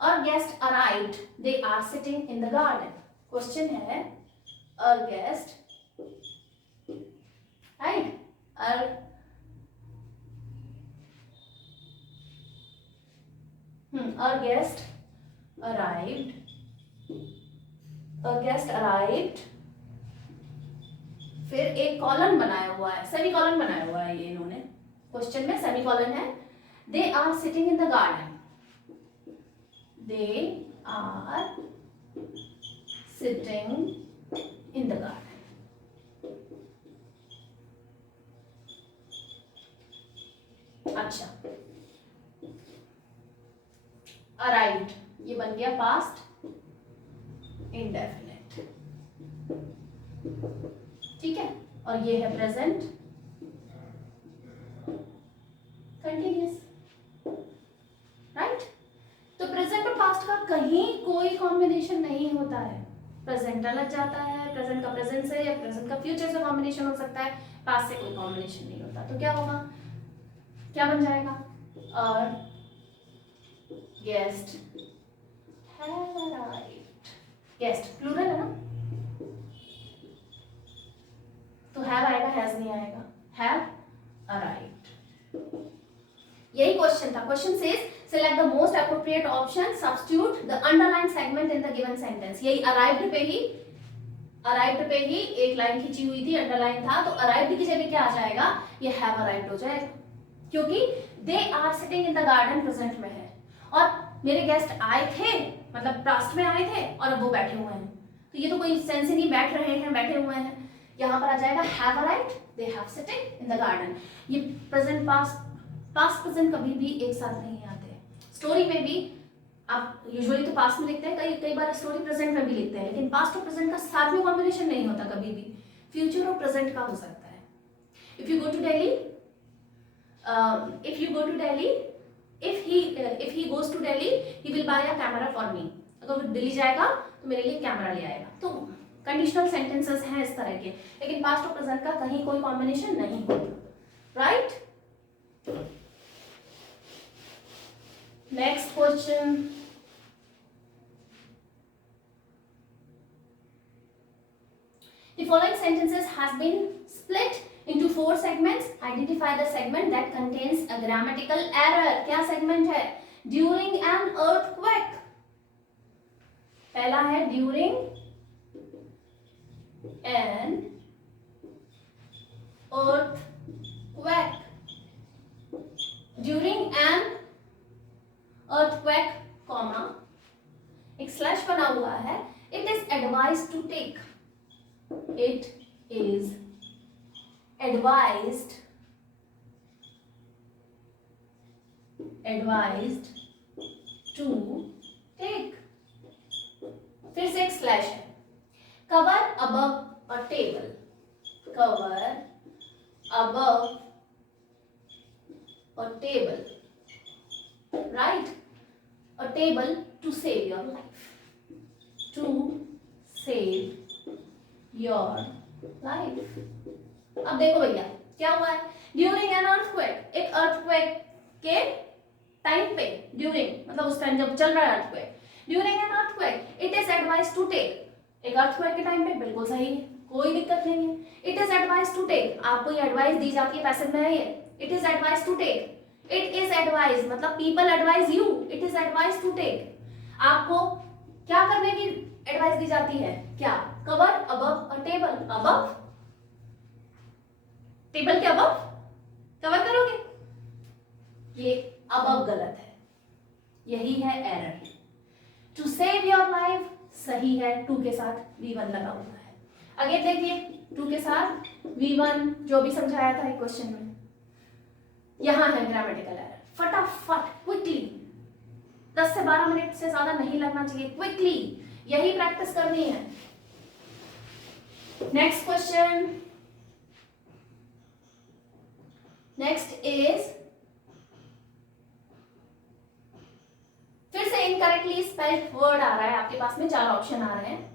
a guest arrived, they are sitting in the garden. Question है a guest, right? A guest arrived. A guest arrived. फिर एक कॉलन बनाया हुआ है, सेमी कॉलन बनाया हुआ है, ये इन्होंने क्वेश्चन में सेमी कॉलन है। They are sitting in the garden. They are sitting in the garden. अच्छा, अराइव्ड ये बन गया पास्ट इंडेफिनिट, ठीक है, और ये है प्रेजेंट कंटिन्यूअस, राइट? तो प्रेजेंट और कॉम्बिनेशन नहीं होता है, प्रेजेंट अलग जाता है, प्रेजेंट का प्रेजेंट से या प्रेजेंट का फ्यूचर से कॉम्बिनेशन हो सकता है, पास्ट से कोई कॉम्बिनेशन नहीं होता। तो क्या होगा, क्या बन जाएगा, और guest have arrived, guest plural है ना, तो हैव आएगा, हैज नहीं आएगा, हैव अराइव्ड। यही क्वेश्चन था। Question says select the most appropriate option, substitute the underline segment in the given sentence. यही अराइव्ड पे ही एक लाइन खींची हुई थी, अंडरलाइन था, तो अराइव्ड की जगह क्या आ जाएगा, ये हैव अराइव्ड हो जाएगा, क्योंकि they are sitting in the garden present में है, और मेरे गेस्ट आए थे मतलब पास्ट में आए थे और अब वो बैठे हुए हैं, तो ये तो कोई सेंस ही नहीं, बैठ रहे हैं, बैठे हुए हैं। यहाँ पर आ जाएगा have arrived, they have sitting in the garden. ये प्रेजेंट पास्ट प्रेजेंट कभी भी एक साथ नहीं आते। स्टोरी में भी आप यूजुअली तो पास्ट में लिखते हैं, कई बार स्टोरी प्रेजेंट में भी लिखते हैं, लेकिन पास्ट और प्रेजेंट का साथ में कॉम्बिनेशन नहीं होता कभी भी, फ्यूचर और प्रेजेंट का हो सकता है। If you go to Delhi, if he goes to Delhi, he will buy a camera for me। अगर वो दिल्ली जाएगा तो मेरे लिए कैमरा ले आएगा। तो कंडीशनल सेंटेंसेस हैं इस तरह के, लेकिन पास्ट और प्रेजेंट का कहीं कोई कॉम्बिनेशन नहीं होता, right. Next question, the following sentences has been split into 4 segments. Identify the segment that contains a grammatical error। क्या segment है, during an earthquake, पहला है during an earthquake, during an earthquake, comma, एक slash बना हुआ है, it is advised to take, it is advised to take, फिर से एक स्लैश है, cover above a table, cover above a table, right, a table to save your life, to save your life। अब देखो भैया क्या हुआ है, ड्यूरिंग एन अर्थक्वेक, एक अर्थक्वेक के टाइम पे, ड्यूरिंग मतलब उस टाइम जब चल रहा है earthquake, during an earthquake it is advise to take, एक अर्थक्वेक के टाइम पे बिल्कुल सही है, कोई दिक्कत नहीं है। It is advise to take, आपको ये एडवाइस दी जाती है, पैसिव में है ये, it is advise to take, it is advise मतलब people advise you, it is advise to take, आपको क्या करने की एडवाइस दी जाती है, क्या, cover above a table, above table के अबव कवर करोगे, ये अबव गलत है, यही है error. To save your life सही है, टू के साथ V1 लगा हुआ है। आगे देखिए, टू के साथ V1 जो भी समझाया था एक क्वेश्चन में, यहां है ग्रामेटिकल एरर, फटाफट क्विकली, 10 से 12 मिनट से ज्यादा नहीं लगना चाहिए, क्विकली यही प्रैक्टिस करनी है। नेक्स्ट क्वेश्चन, नेक्स्ट इज, फिर से इनकरेक्टली स्पेल्ड वर्ड आ रहा है आपके पास में, 4 ऑप्शन आ रहे हैं,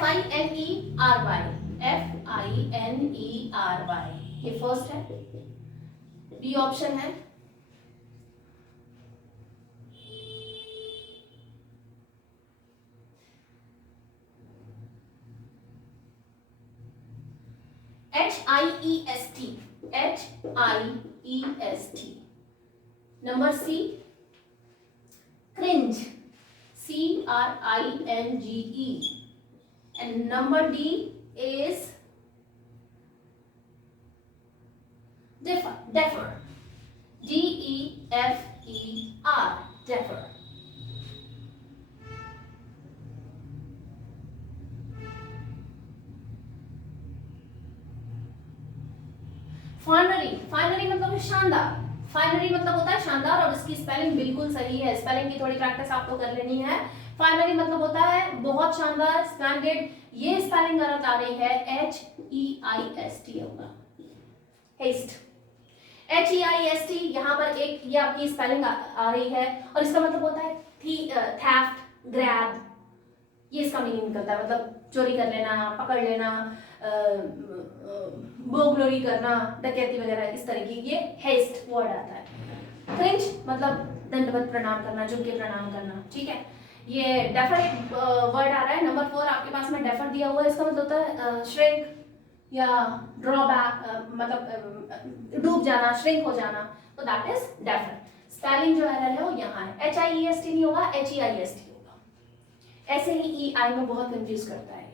FINERY, FINERY, ये फर्स्ट है, बी ऑप्शन है, HIEST, number C cringe, CRINGE, and number D is defer, DEFER, defer। Finery मतलब शानदार, फाइनली मतलब होता है शानदार, और इसकी स्पेलिंग बिल्कुल सही है, स्पेलिंग की थोड़ी प्रैक्टिस आपको कर लेनी है। फाइनली मतलब होता है बहुत शानदार, स्प्लेंडेड, ये स्पेलिंग गलत आ रही है, HEIST होगा, हेस्ट, HEIST, यहाँ पर एक ये आपकी स्पेलिंग आ रही है, और इसका मतलब होता है थेफ्ट, ग्रैब, ये इसका मीनिंग निकलता है, मतलब चोरी कर लेना, पकड़ लेना, बोगलोरी करना, डकैती वगैरह, इस तरह की ये हेस्ट वर्ड आता है। क्रिंज मतलब दंडवत प्रणाम करना, झुक के प्रणाम करना, ठीक है। ये डेफर एक वर्ड आ रहा है, नंबर 4 आपके पास में डेफर दिया हुआ है, इसका मतलब होता है श्रिंक या ड्रॉबैक, मतलब डूब जाना, श्रिंक हो जाना, तो दैट इज डेफर। स्पेलिंग जो एरर है वो यहाँ है, HIEST नहीं होगा, HEIST होगा। ऐसे ही EI में बहुत कंफ्यूज करता है,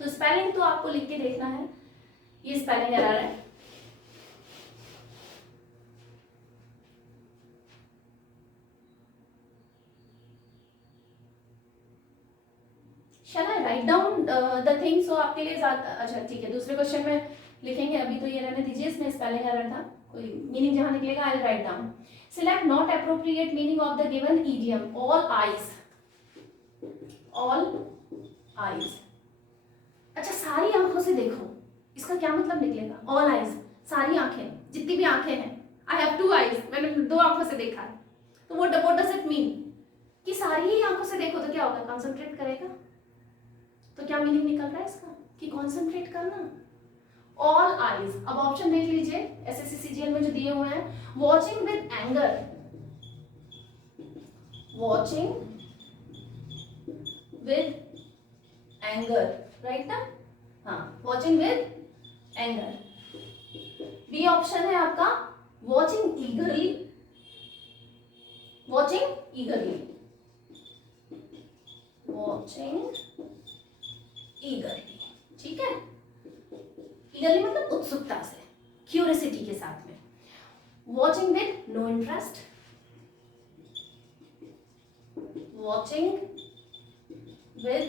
तो स्पेलिंग तो आपको लिख के देखना है, ये स्पेलिंग एरर है। Shall I write down the things? So आपके लिए अच्छा ठीक है, दूसरे क्वेश्चन में लिखेंगे, अभी तो ये रहने दीजिए, इसमें स्पेलिंग एरर था, कोई मीनिंग जहां निकलेगा I will write down. Select not appropriate meaning of the given idiom, all eyes, all eyes. अच्छा, सारी आंखों से देखो, इसका क्या मतलब निकलेगा? ऑल आईज, सारी आंखें, जितनी भी आंखें हैं। आई हैव 2 आईज, मैंने 2 आंखों से देखा है, तो व्हाट डज इट मीन कि सारी ही आंखों से देखो तो क्या होगा? कंसंट्रेट करेगा, तो क्या मीनिंग निकल रहा है इसका कि कंसंट्रेट करना। ऑल आईज, अब ऑप्शन देख लीजिए एसएससी सीजीएल में जो दिए हुए हैं, watching with anger, watching with anger, right ना? हाँ, watching with anger. B option है आपका watching eagerly, watching eagerly, watching eagerly, ठीक है। ईगरली मतलब उत्सुकता से, क्यूरियोसिटी के साथ में। Watching with no interest, watching with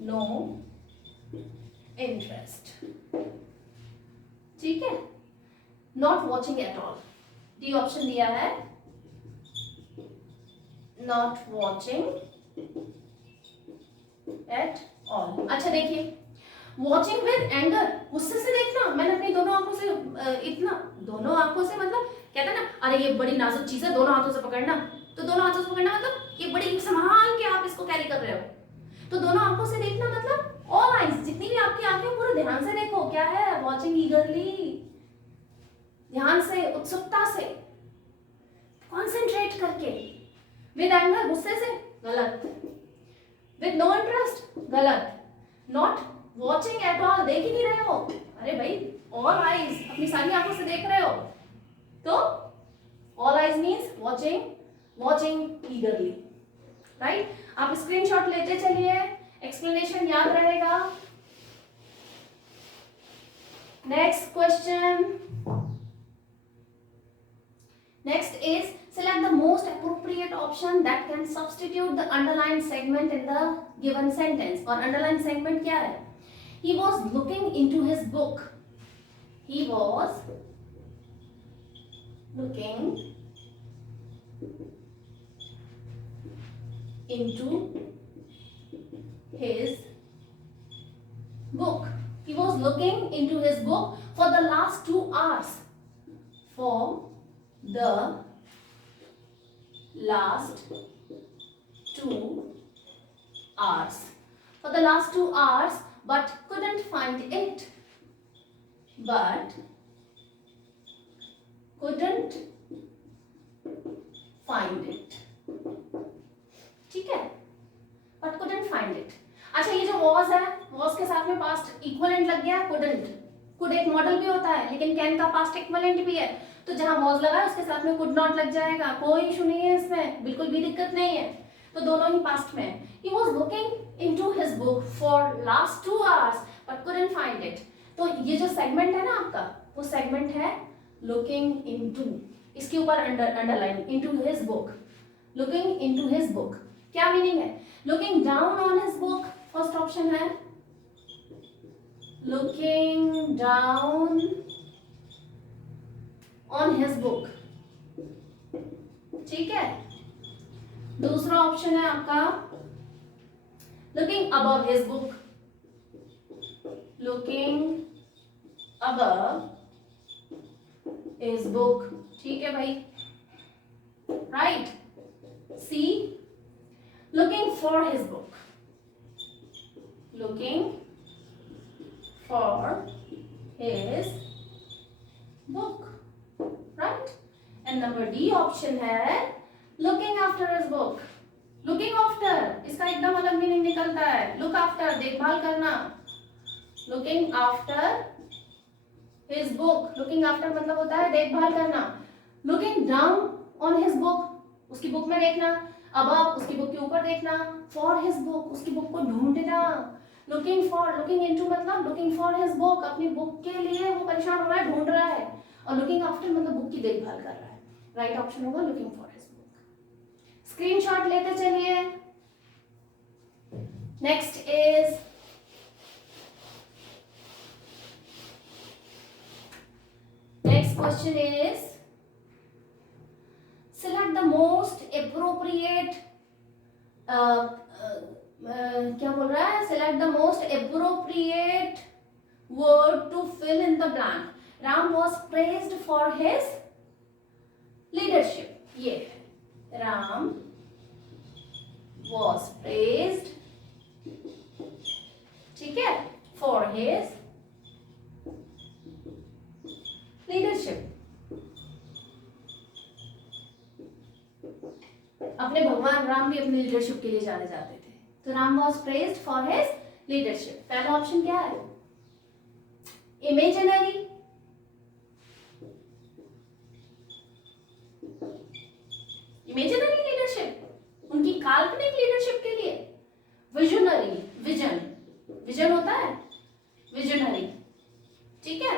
no interest, ठीक है। Not watching at all, D option दिया है नॉट वॉचिंग एट ऑल। अच्छा देखिए, वॉचिंग विद एंगर, गुस्से से देखना, मैंने अपनी दोनों आंखों से इतना, दोनों आंखों से मतलब कहते हैं ना, अरे ये बड़ी नाजुक चीज है, दोनों हाथों से पकड़ना, तो दोनों हाथों से पकड़ना मतलब ये बड़ी संभाल के आप इसको कैरी कर रहे हो, तो दोनों आंखों से देखना मतलब ऑल आईज, जितनी भी आपकी आंखें, पूरे ध्यान से देखो, क्या है? वॉचिंग ईगरली, ध्यान से, उत्सुकता से, कॉन्सेंट्रेट करके। विद एंगर, गुस्से से, गलत। विद नो इंटरेस्ट, गलत। नॉट वॉचिंग एट ऑल, देख ही नहीं रहे हो, अरे भाई ऑल आईज, अपनी सारी आंखों से देख रहे हो, तो all eyes means watching, watching ईगरली, right. आप स्क्रीनशॉट लेते चलिए, एक्सप्लेनेशन याद रहेगा। Next question, next is select the most appropriate option that can substitute the underlined segment in the given sentence। और underlined segment क्या है? He was looking into his book, he was looking into his book, he was looking into his book for the last 2 hours, for the last 2 hours, for the last 2 hours, but couldn't find it, but couldn't find it, ठीक है, but couldn't find it। अच्छा, ये जो was है, was के साथ में past equivalent लग गया, couldn't, could एक मॉडल भी होता है, लेकिन can का past equivalent भी है, तो जहां was लगा है उसके साथ में could not लग जाएगा, कोई इशू नहीं है इसमें, बिल्कुल भी दिक्कत नहीं है, तो दोनों ही past में है। He was looking into his book for last 2 hours but couldn't find it। तो ये जो सेगमेंट है ना आपका, वो सेगमेंट है looking into, इसके ऊपर underline, into his book, looking into his book, क्या मीनिंग है? looking down on his book, first option है looking down on his book, ठीक है। दूसरा ऑप्शन है आपका looking above his book, looking above his book, ठीक है भाई, right. C looking for his book, looking for his book, right? And number D option है looking after his book. looking after इसका एकदम अलग मीनिंग निकलता है. look after देखभाल करना, looking after his book. looking after मतलब होता है देखभाल करना. looking down on his book उसकी बुक में देखना, above उसकी बुक के ऊपर देखना, for his book उसकी बुक को ढूंढना. looking for, looking into मतलब looking for his book अपनी बुक के लिए वो परेशान हो रहा है, ढूंढ रहा है. और looking after मतलब बुक की देखभाल कर रहा है. राइट ऑप्शन होगा looking for his book. Screenshot लेते चलिए. Next is next question is select the most appropriate क्या बोल रहा है? select the most appropriate word to fill in the blank. Ram was praised for his leadership. ये Ram was praised, ठीक है, for his leadership. अपने भगवान राम भी अपनी लीडरशिप के लिए जाने जाते थे. तो Ram was praised for his leadership. पहला ऑप्शन क्या है? इमेजिनरी, इमेजिनरी लीडरशिप उनकी काल्पनिक लीडरशिप के लिए. विजनरी, विजन, विजन होता है विजनरी, ठीक है.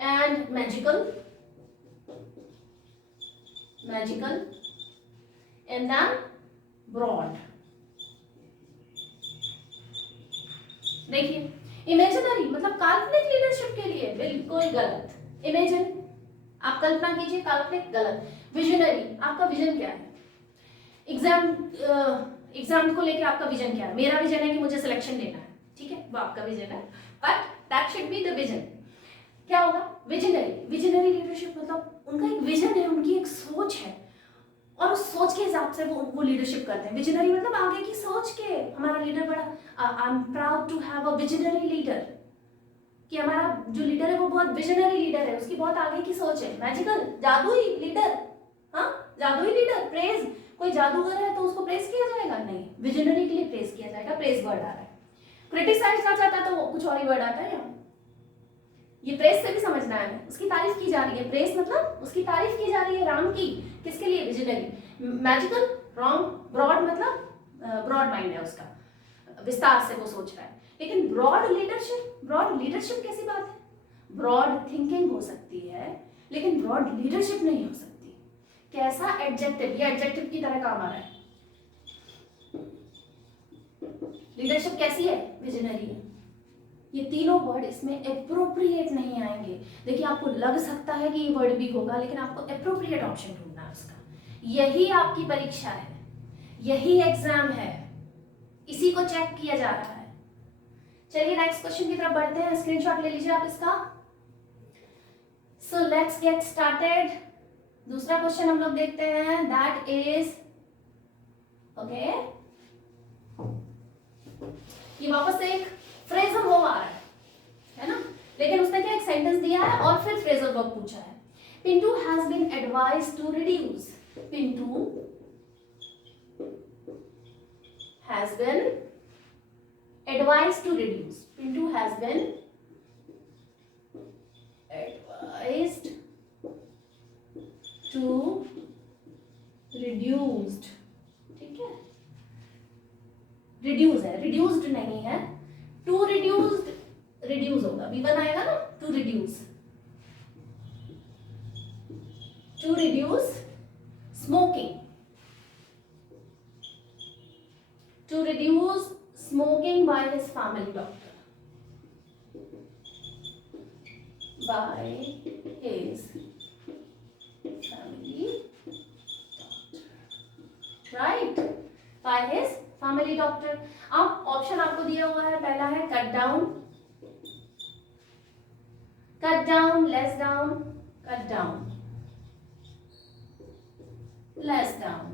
And magical, magical and then broad. देखिए इमेजिनरी मतलब काल्पनिक लीडरशिप के लिए बिल्कुल गलत. इमेजिन आप कल्पना कीजिए, काल्पनिक गलत. विजनरी आपका विजन क्या है? एग्जाम को लेके आपका विजन क्या है? मेरा विजन है कि मुझे सिलेक्शन लेना है, ठीक है, वो आपका विजन है, but that should be the vision. क्या होगा? विजनरी. विजनरी लीडरशिप मतलब उनका एक विजन है, उनकी एक सोच है और उस सोच के हिसाब से वो लीडरशिप करते हैं. विजनरी मतलब आगे की सोच के. हमारा लीडर बड़ा, I am proud to have a visionary leader, कि हमारा जो लीडर है वो बहुत विजनरी लीडर है, उसकी बहुत आगे की सोच है. मैजिकल, जादुई लीडर. हाँ, जादुई लीडर. प्रेज, कोई जादूगर है तो उसको प्रेज किया जाएगा? नहीं, विजनरी के लिए प्रेज किया जाएगा. प्रेज वर्ड आ रहा है. क्रिटिसाइज ना चाहता तो कुछ और ही वर्ड आता है. ये प्रेस से भी समझना है, उसकी तारीफ की जा रही है. प्रेस मतलब उसकी तारीफ की जा रही है राम की. किसके लिए? विजनरी. Magical, wrong. ब्रॉड मतलब ब्रॉड माइंड है उसका, विस्तार से वो सोच रहा है. लेकिन ब्रॉड लीडरशिप, ब्रॉड लीडरशिप कैसी बात है? ब्रॉड थिंकिंग हो सकती है लेकिन ब्रॉड लीडरशिप नहीं हो सकती. कैसा? एडजेक्टिव. ये एडजेक्टिव की तरह काम आ रहा है. लीडरशिप कैसी है? विजनरी है. ये तीनों वर्ड इसमें एप्रोप्रिएट नहीं आएंगे. देखिए आपको लग सकता है कि ये वर्ड भी होगा, लेकिन आपको एप्रोप्रिएट ऑप्शन ढूंढना है उसका. यही आपकी परीक्षा है, यही एग्जाम है, इसी को चेक किया जा रहा है. चलिए नेक्स्ट क्वेश्चन की तरफ बढ़ते हैं. स्क्रीनशॉट ले लीजिए आप इसका. So let's get started. दूसरा क्वेश्चन हम लोग देखते हैं. दैट इज ओके, ये वापस से एक फ्रेजल वर्ब आ रहा है ना, लेकिन उसने क्या एक सेंटेंस दिया है और फिर फ्रेजल वर्ब पूछा है. Pintu has been advised to reduce. Pintu has been advised to reduce. Pintu has been advised to reduced. ठीक है, रिड्यूस है, रिड्यूस्ड नहीं है. टू रिड्यूस्ड, रिड्यूस होगा, V1 आएगा ना. To reduce, to reduce smoking. To reduce smoking by his family doctor. By his family doctor, right, by his family doctor. अब option आपको दिया हुआ है. पहला है cut down, cut down, less down, cut down, less down,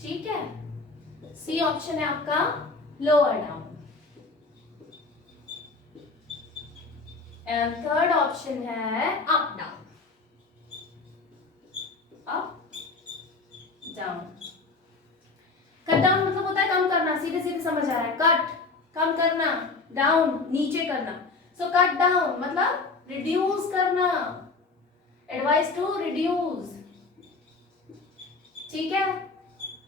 ठीक है, C option है आपका lower down. And third option है up down, up down. Cut down मतलब होता है कम करना, सीधे सीधे समझ आ रहा है, कट कम करना, डाउन नीचे करना। सो कट डाउन मतलब रिड्यूस करना, एडवाइस टू रिड्यूस, ठीक है,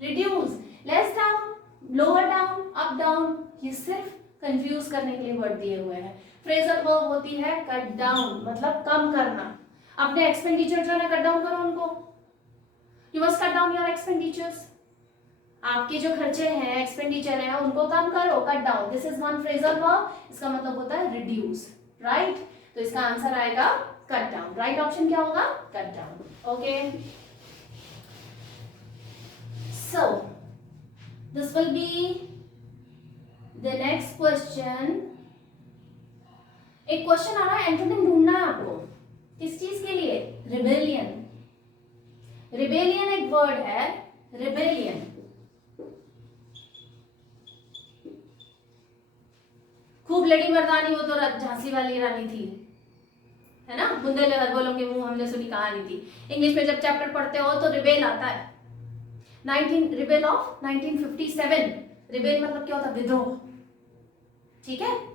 reduce, less down, lower down, up down, ये सिर्फ कंफ्यूज करने के लिए वर्ड दिए हुए हैं। फ्रेजल वर्ब होती है कट डाउन मतलब कम करना। अपने एक्सपेंडिचर जो है कट डाउन करो उनको, you must cut down your expenditures. आपके जो खर्चे हैं, एक्सपेंडिचर है, उनको कम करो, cut down. This is one phrasal verb, इसका मतलब होता है रिड्यूस, राइट। तो इसका आंसर आएगा कट डाउन। राइट ऑप्शन क्या होगा? Cut down. Okay, so this will be the next question. एक क्वेश्चन आ रहा है, एंटोनिम ढूंढना है आपको। किस चीज के लिए? रिबेलियन। रिबेलियन एक वर्ड है, रिबेलियन। खूब लड़ी मर्दानी हो तो झांसी वाली रानी थी, है ना, बुंदेले बोलों के मुंह हमने सुनी कहानी थी। इंग्लिश में जब चैप्टर पढ़ते हो तो रिबेल आता है। Rebel of 1957। रिबेल मतलब क्या होता है? विद्रोह, ठीक है।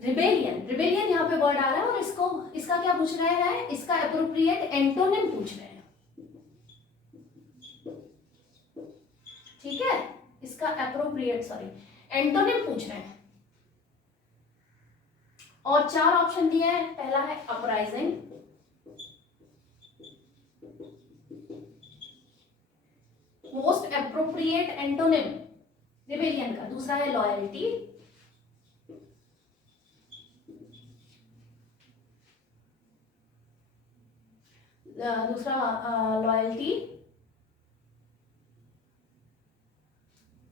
रिबेलियन, रिबेलियन यहाँ पे वर्ड आ रहा है और इसका क्या पूछ रहे हैं? इसका एप्रोप्रिएट एंटोनिम पूछ रहे हैं, ठीक है। इसका एप्रोप्रिएट एंटोनिम पूछ रहे हैं और 4 ऑप्शन दिए हैं। पहला है uprising, most appropriate antonym rebellion का। दूसरा है लॉयल्टी,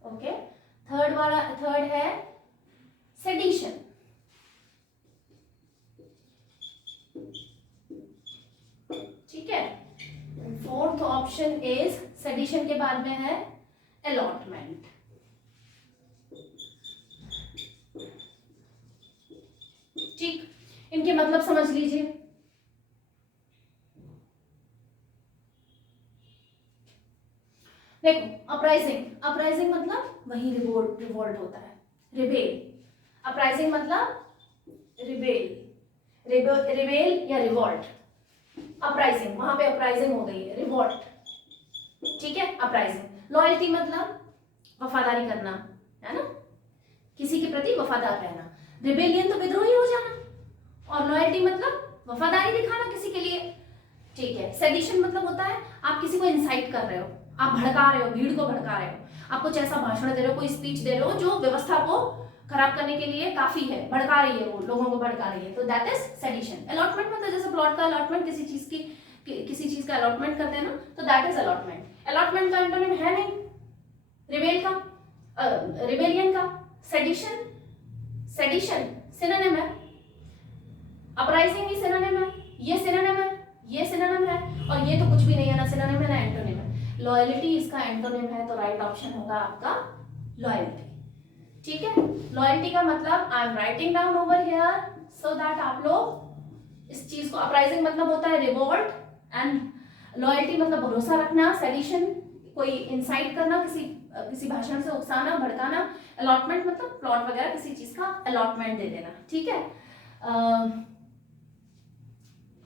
ओके। थर्ड है सेडिशन, ठीक है। फोर्थ ऑप्शन इज, सेडिशन के बाद में है अलॉटमेंट। ठीक, इनके मतलब समझ लीजिए। देखो, अपराइजिंग मतलब वही रिवोल्ट होता है, रिबेल। अपराइजिंग मतलब रिबेल या रिवोल्ट। अपराइजिंग, वहां पे अपराइजिंग हो गई है, रिवोल्ट, ठीक है, अपराइजिंग। लॉयल्टी मतलब वफादारी करना, है ना, किसी के प्रति वफादार रहना। रिबेलियन तो विद्रोही हो जाना, और लॉयल्टी मतलब वफादारी दिखाना किसी के लिए, ठीक है। सेडिशन मतलब होता है आप किसी को इंसाइट कर रहे हो, आप भड़का रहे हो, भीड़ को भड़का रहे हो, आप कुछ ऐसा भाषण दे रहे हो, कोई स्पीच दे रहे हो जो व्यवस्था को खराब करने के लिए काफी है, भड़का रही है, वो लोगों को भड़का रही है, तो दैट इज सेडिशन। अलॉटमेंट मतलब जैसे प्लॉट का अलॉटमेंट, किसी चीज का अलॉटमेंट करते हैं ना, तो दैट इज अलॉटमेंट। अलॉटमेंट का एंटोनिम है नहीं रिबेल का, रिबेलियन का। सेडिशन सिनोनिम है, अपराइजिंग भी सिनोनिम है, ये सिनोनिम है, ये सिनोनिम है, और ये तो कुछ भी नहीं है, ना सिनोनिम है ना एंटोनिम है। लॉयल्टी इसका एंटोनिम है, तो राइट ऑप्शन होगा आपका लॉयल्टी, ठीक है। लॉयल्टी का मतलब I am writing down over here so that आप लोग इस चीज को, अपराइजिंग मतलब होता है रिवोल्ट, एंड लॉयल्टी मतलब भरोसा रखना, सेडिशन कोई इंसाइट करना, किसी भाषण से उकसाना, भड़काना। अलॉटमेंट मतलब प्लॉट वगैरह किसी चीज का अलॉटमेंट दे देना, ठीक है।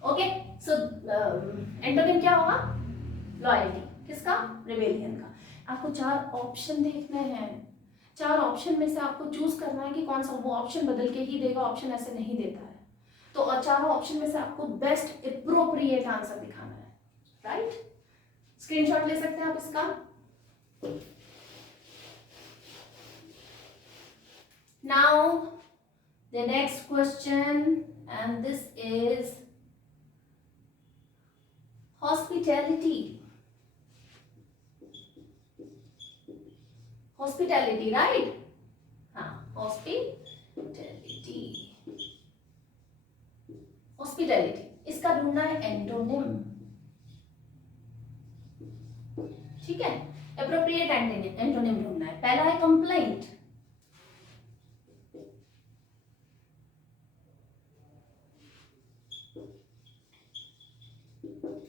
ओके, सो एंटोनिम क्या होगा? लॉयल्टी, किसका? रिबेलियन का। आपको 4 ऑप्शन देखने हैं, 4 ऑप्शन में से आपको चूज करना है कि कौन सा, वो ऑप्शन बदल के ही देगा, ऑप्शन ऐसे नहीं देता है, तो और 4 ऑप्शन में से आपको बेस्ट एप्रोप्रिएट आंसर दिखाना है, राइट। स्क्रीनशॉट ले सकते हैं आप इसका। Now the next question, and this is hospitality. Hospitality, right, हाँ, हॉस्पिटैलिटी। इसका ढूंढना है एंटोनिम, ठीक है, एप्रोप्रिएट एंटोनिम ढूंढना है। पहला है कंप्लेंट,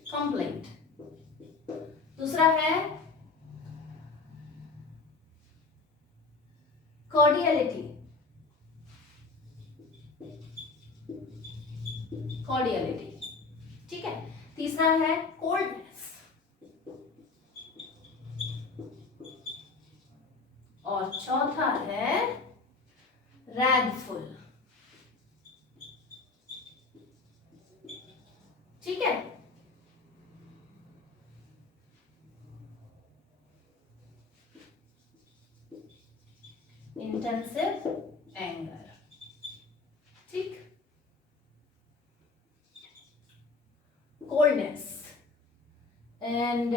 कंप्लेंट। दूसरा है कॉर्डियलिटी, कॉर्डियलिटी, ठीक है। तीसरा है कोल्डनेस, और चौथा है रैथफुल, ठीक है। इंटेंसिव एंगर, ठीक। Coldness and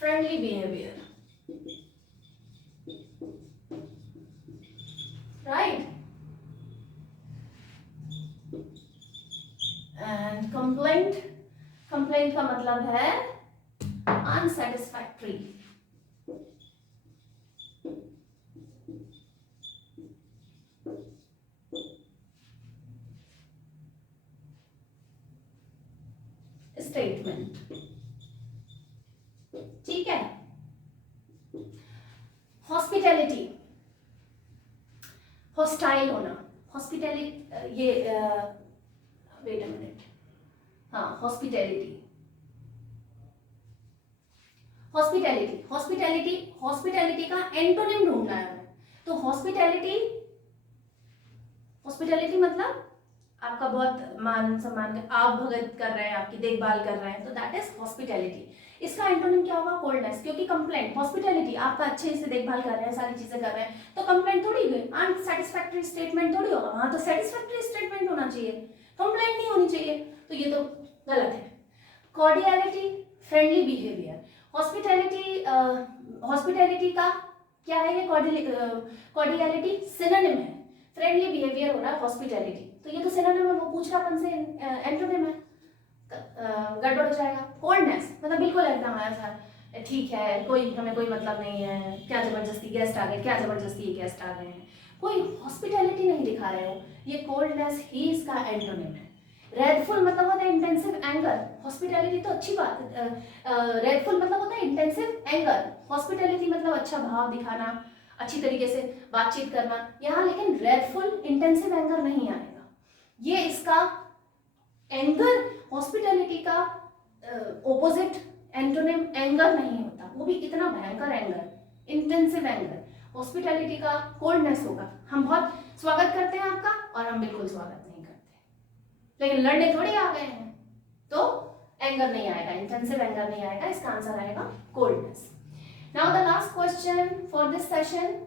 friendly behaviour, right. And complaint, complaint का मतलब है अनसेटिस्फैक्ट्री, स्टेटमेंट, ठीक है। हॉस्पिटैलिटी, हॉस्टाइल होना, हॉस्पिटैलिटी, ये वेट अ मिनट, हाँ हॉस्पिटैलिटी, हॉस्पिटैलिटी, हॉस्पिटैलिटी, हॉस्पिटैलिटी का एंटोनिम ढूंढना है हमें। तो हॉस्पिटैलिटी, हॉस्पिटैलिटी मतलब आपका बहुत मान सम्मान का, आप भगत कर रहे हैं, आपकी देखभाल कर रहे हैं, तो दैट इज हॉस्पिटैलिटी। इसका एंटोनिम क्या होगा? कोल्डनेस, क्योंकि कंप्लेंट, हॉस्पिटैलिटी आपका अच्छे से देखभाल कर रहे हैं, सारी चीजें कर रहे हैं, तो कंप्लेंट थोड़ी हुई, अनसैटिस्फैक्टरी स्टेटमेंट थोड़ी होगा, वहां तो सैटिस्फैक्टरी स्टेटमेंट होना चाहिए, कंप्लेंट नहीं होनी चाहिए, तो ये तो गलत है। कॉर्डियलिटी, फ्रेंडली बिहेवियर, हॉस्पिटैलिटी, हॉस्पिटैलिटी का क्या है? ये कॉर्डियलिटी सिनोनिम है, फ्रेंडली बिहेवियर हो रहा है हॉस्पिटैलिटी, तो ये तो सिनोनिम है, वो पूछ रहा अपन से एंटोनिम है, गड़बड़ हो जाएगा। कोल्डनेस मतलब बिल्कुल एकदम ऐसा ठीक है, कोई हमें कोई मतलब नहीं है, क्या जबरदस्ती गेस्ट आ गए, क्या जबरदस्ती ये गेस्ट आ गए हैं, कोई हॉस्पिटैलिटी नहीं दिखा रहे हो, ये कोल्डनेस ही इसका एंटोनिम है। रेडफुल मतलब होता है इंटेंसिव एंगर, हॉस्पिटैलिटी तो अच्छी बात, रेडफुल मतलब होता है इंटेंसिव एंगर, हॉस्पिटैलिटी मतलब अच्छा भाव दिखाना, अच्छी तरीके से बातचीत करना, यहाँ लेकिन रेडफुल इंटेंसिव एंगर नहीं आएगा, ये इसका एंगर, हॉस्पिटैलिटी का ऑपोजिट एंटोनिम एंगर नहीं होता, वो भी इतना भयंकर एंगर, इंटेंसिव एंगर। हॉस्पिटैलिटी का कोल्डनेस होगा, हम बहुत स्वागत करते हैं आपका और हम बिल्कुल स्वागत नहीं करते, लेकिन लड़ने थोड़ी आ गए हैं, तो एंगर नहीं आएगा, इंटेंसिव एंगर नहीं आएगा, इसका आंसर आएगा coldness. Now the last question for this session,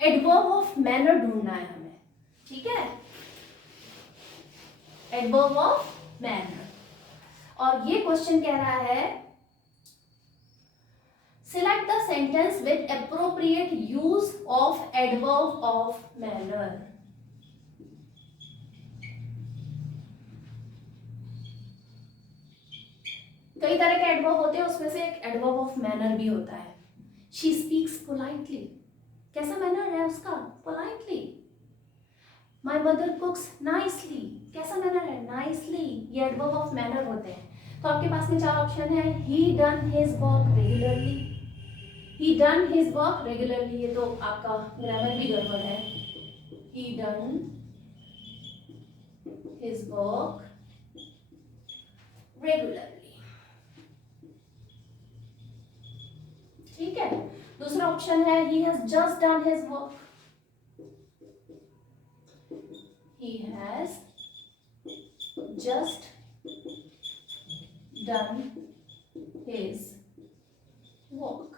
adverb of manner ढूंढना है हमें, ठीक है, एडवर्ब ऑफ मैनर, और ये क्वेश्चन कह रहा है select the sentence with appropriate use of adverb of manner. कई तरह के एडवर्ब होते हैं, उसमें से एक एडवर्ब ऑफ मैनर भी होता है। शी स्पीक्स पोलाइटली, कैसा मैनर है उसका? पोलाइटली। माई मदर कुक्स नाइसली, कैसा मैनर है? नाइसली। ये एडवर्ब ऑफ मैनर होते हैं। तो आपके पास में चार ऑप्शन है, ही डन हिज वर्क रेगुलरली, ही डन हिज वर्क रेगुलरली, ये तो आपका ग्रामर भी गड़बड़ है, ही डन हिज वर्क रेगुलरली, ठीक है। दूसरा ऑप्शन है, he has just done his work, he has just done his work,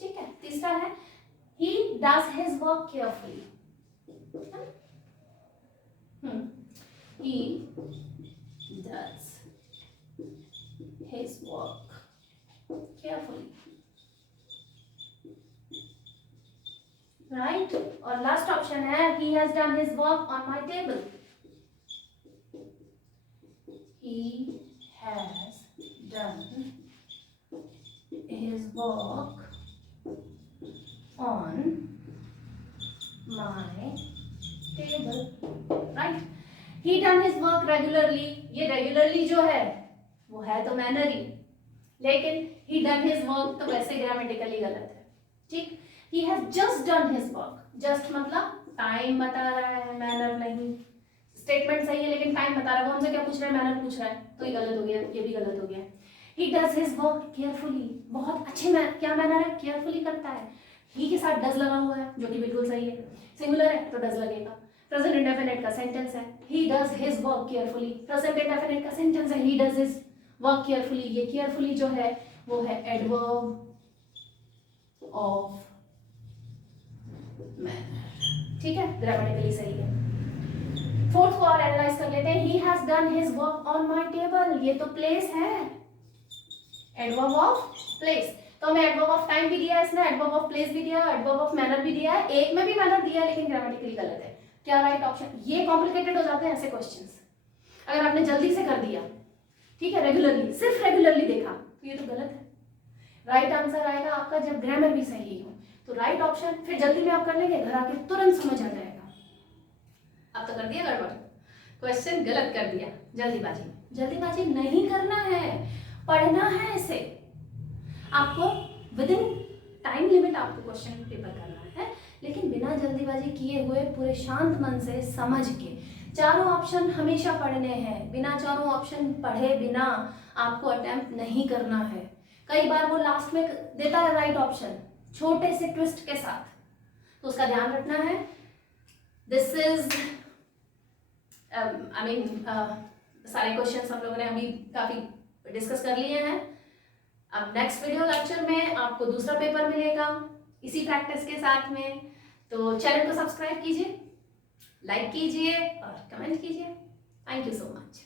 ठीक है। तीसरा है, he does his work carefully, he does his work carefully, right. और लास्ट ऑप्शन है, he has done his work on my table, he has done his work regularly, ये regularly जो है वो है तो मैनर ही, लेकिन ही डन हिज वर्क तो वैसे ग्रामेटिकली गलत है, ठीक। He has just done his work, just मतलब टाइम बता रहा है, मैनर नहीं। स्टेटमेंट सही है लेकिन टाइम बता रहा है, वो हमसे क्या पूछ रहा है, मैनर पूछ रहा है, तो ये गलत हो गया, ये भी गलत हो गया। He does his work carefully, बहुत अच्छे क्या मैनर है, केयरफुली करता है। ही के साथ डज लगा हुआ है जो कि बिल्कुल सही है, सिंगुलर है तो डज लगेगा। प्रेजेंट इंडेफिनिट का सेंटेंस है, he does his work carefully, present indefinite का सेंटेंस है, he does his work carefully. ये केयरफुली जो है वो है एडवर्ब ऑफ मैनर, ठीक है, ग्रामेटिकली सही है। फोर्थ को और एनालाइज कर लेते हैं, he has done his work on my table, ये तो प्लेस है, एडवर्ब ऑफ प्लेस। तो हमें एडवर्ब ऑफ टाइम भी दिया है इसने, एडवर्ब ऑफ प्लेस भी दिया है, एडवर्ब ऑफ मैनर भी दिया है, एक में भी मैनर दिया है लेकिन ग्रामेटिकली गलत है। क्या राइट ऑप्शन? ये कॉम्प्लिकेटेड हो जाते हैं ऐसे क्वेश्चंस, अगर आपने जल्दी से कर दिया, ठीक है, रेगुलरली, सिर्फ रेगुलरली देखा तो ये तो गलत है। राइट आंसर आएगा आपका जब ग्रामर भी सही हो, तो राइट ऑप्शन। फिर जल्दी में आप कर लेंगे, घर आके तुरंत समझ आ जाएगा। आप तो कर दिया गड़बड़, क्वेश्चन गलत कर दिया जल्दीबाजी में। जल्दीबाजी नहीं करना है, पढ़ना है इसे, आपको विद इन टाइम लिमिट आपको क्वेश्चन पेपर करना है, लेकिन बिना जल्दीबाजी किए हुए पूरे शांत मन से समझ के। चारों ऑप्शन हमेशा पढ़ने हैं, बिना चारों ऑप्शन पढ़े बिना आपको अटेम्प्ट नहीं करना है। कई बार वो लास्ट में देता है राइट ऑप्शन छोटे से ट्विस्ट के साथ, तो उसका ध्यान रखना है। दिस इज सारे क्वेश्चंस हम लोगों ने अभी काफी डिस्कस कर लिए हैं। अब नेक्स्ट वीडियो लेक्चर में आपको दूसरा पेपर मिलेगा इसी प्रैक्टिस के साथ में, तो चैनल को सब्सक्राइब कीजिए, लाइक कीजिए और कमेंट कीजिए। Thank you so much.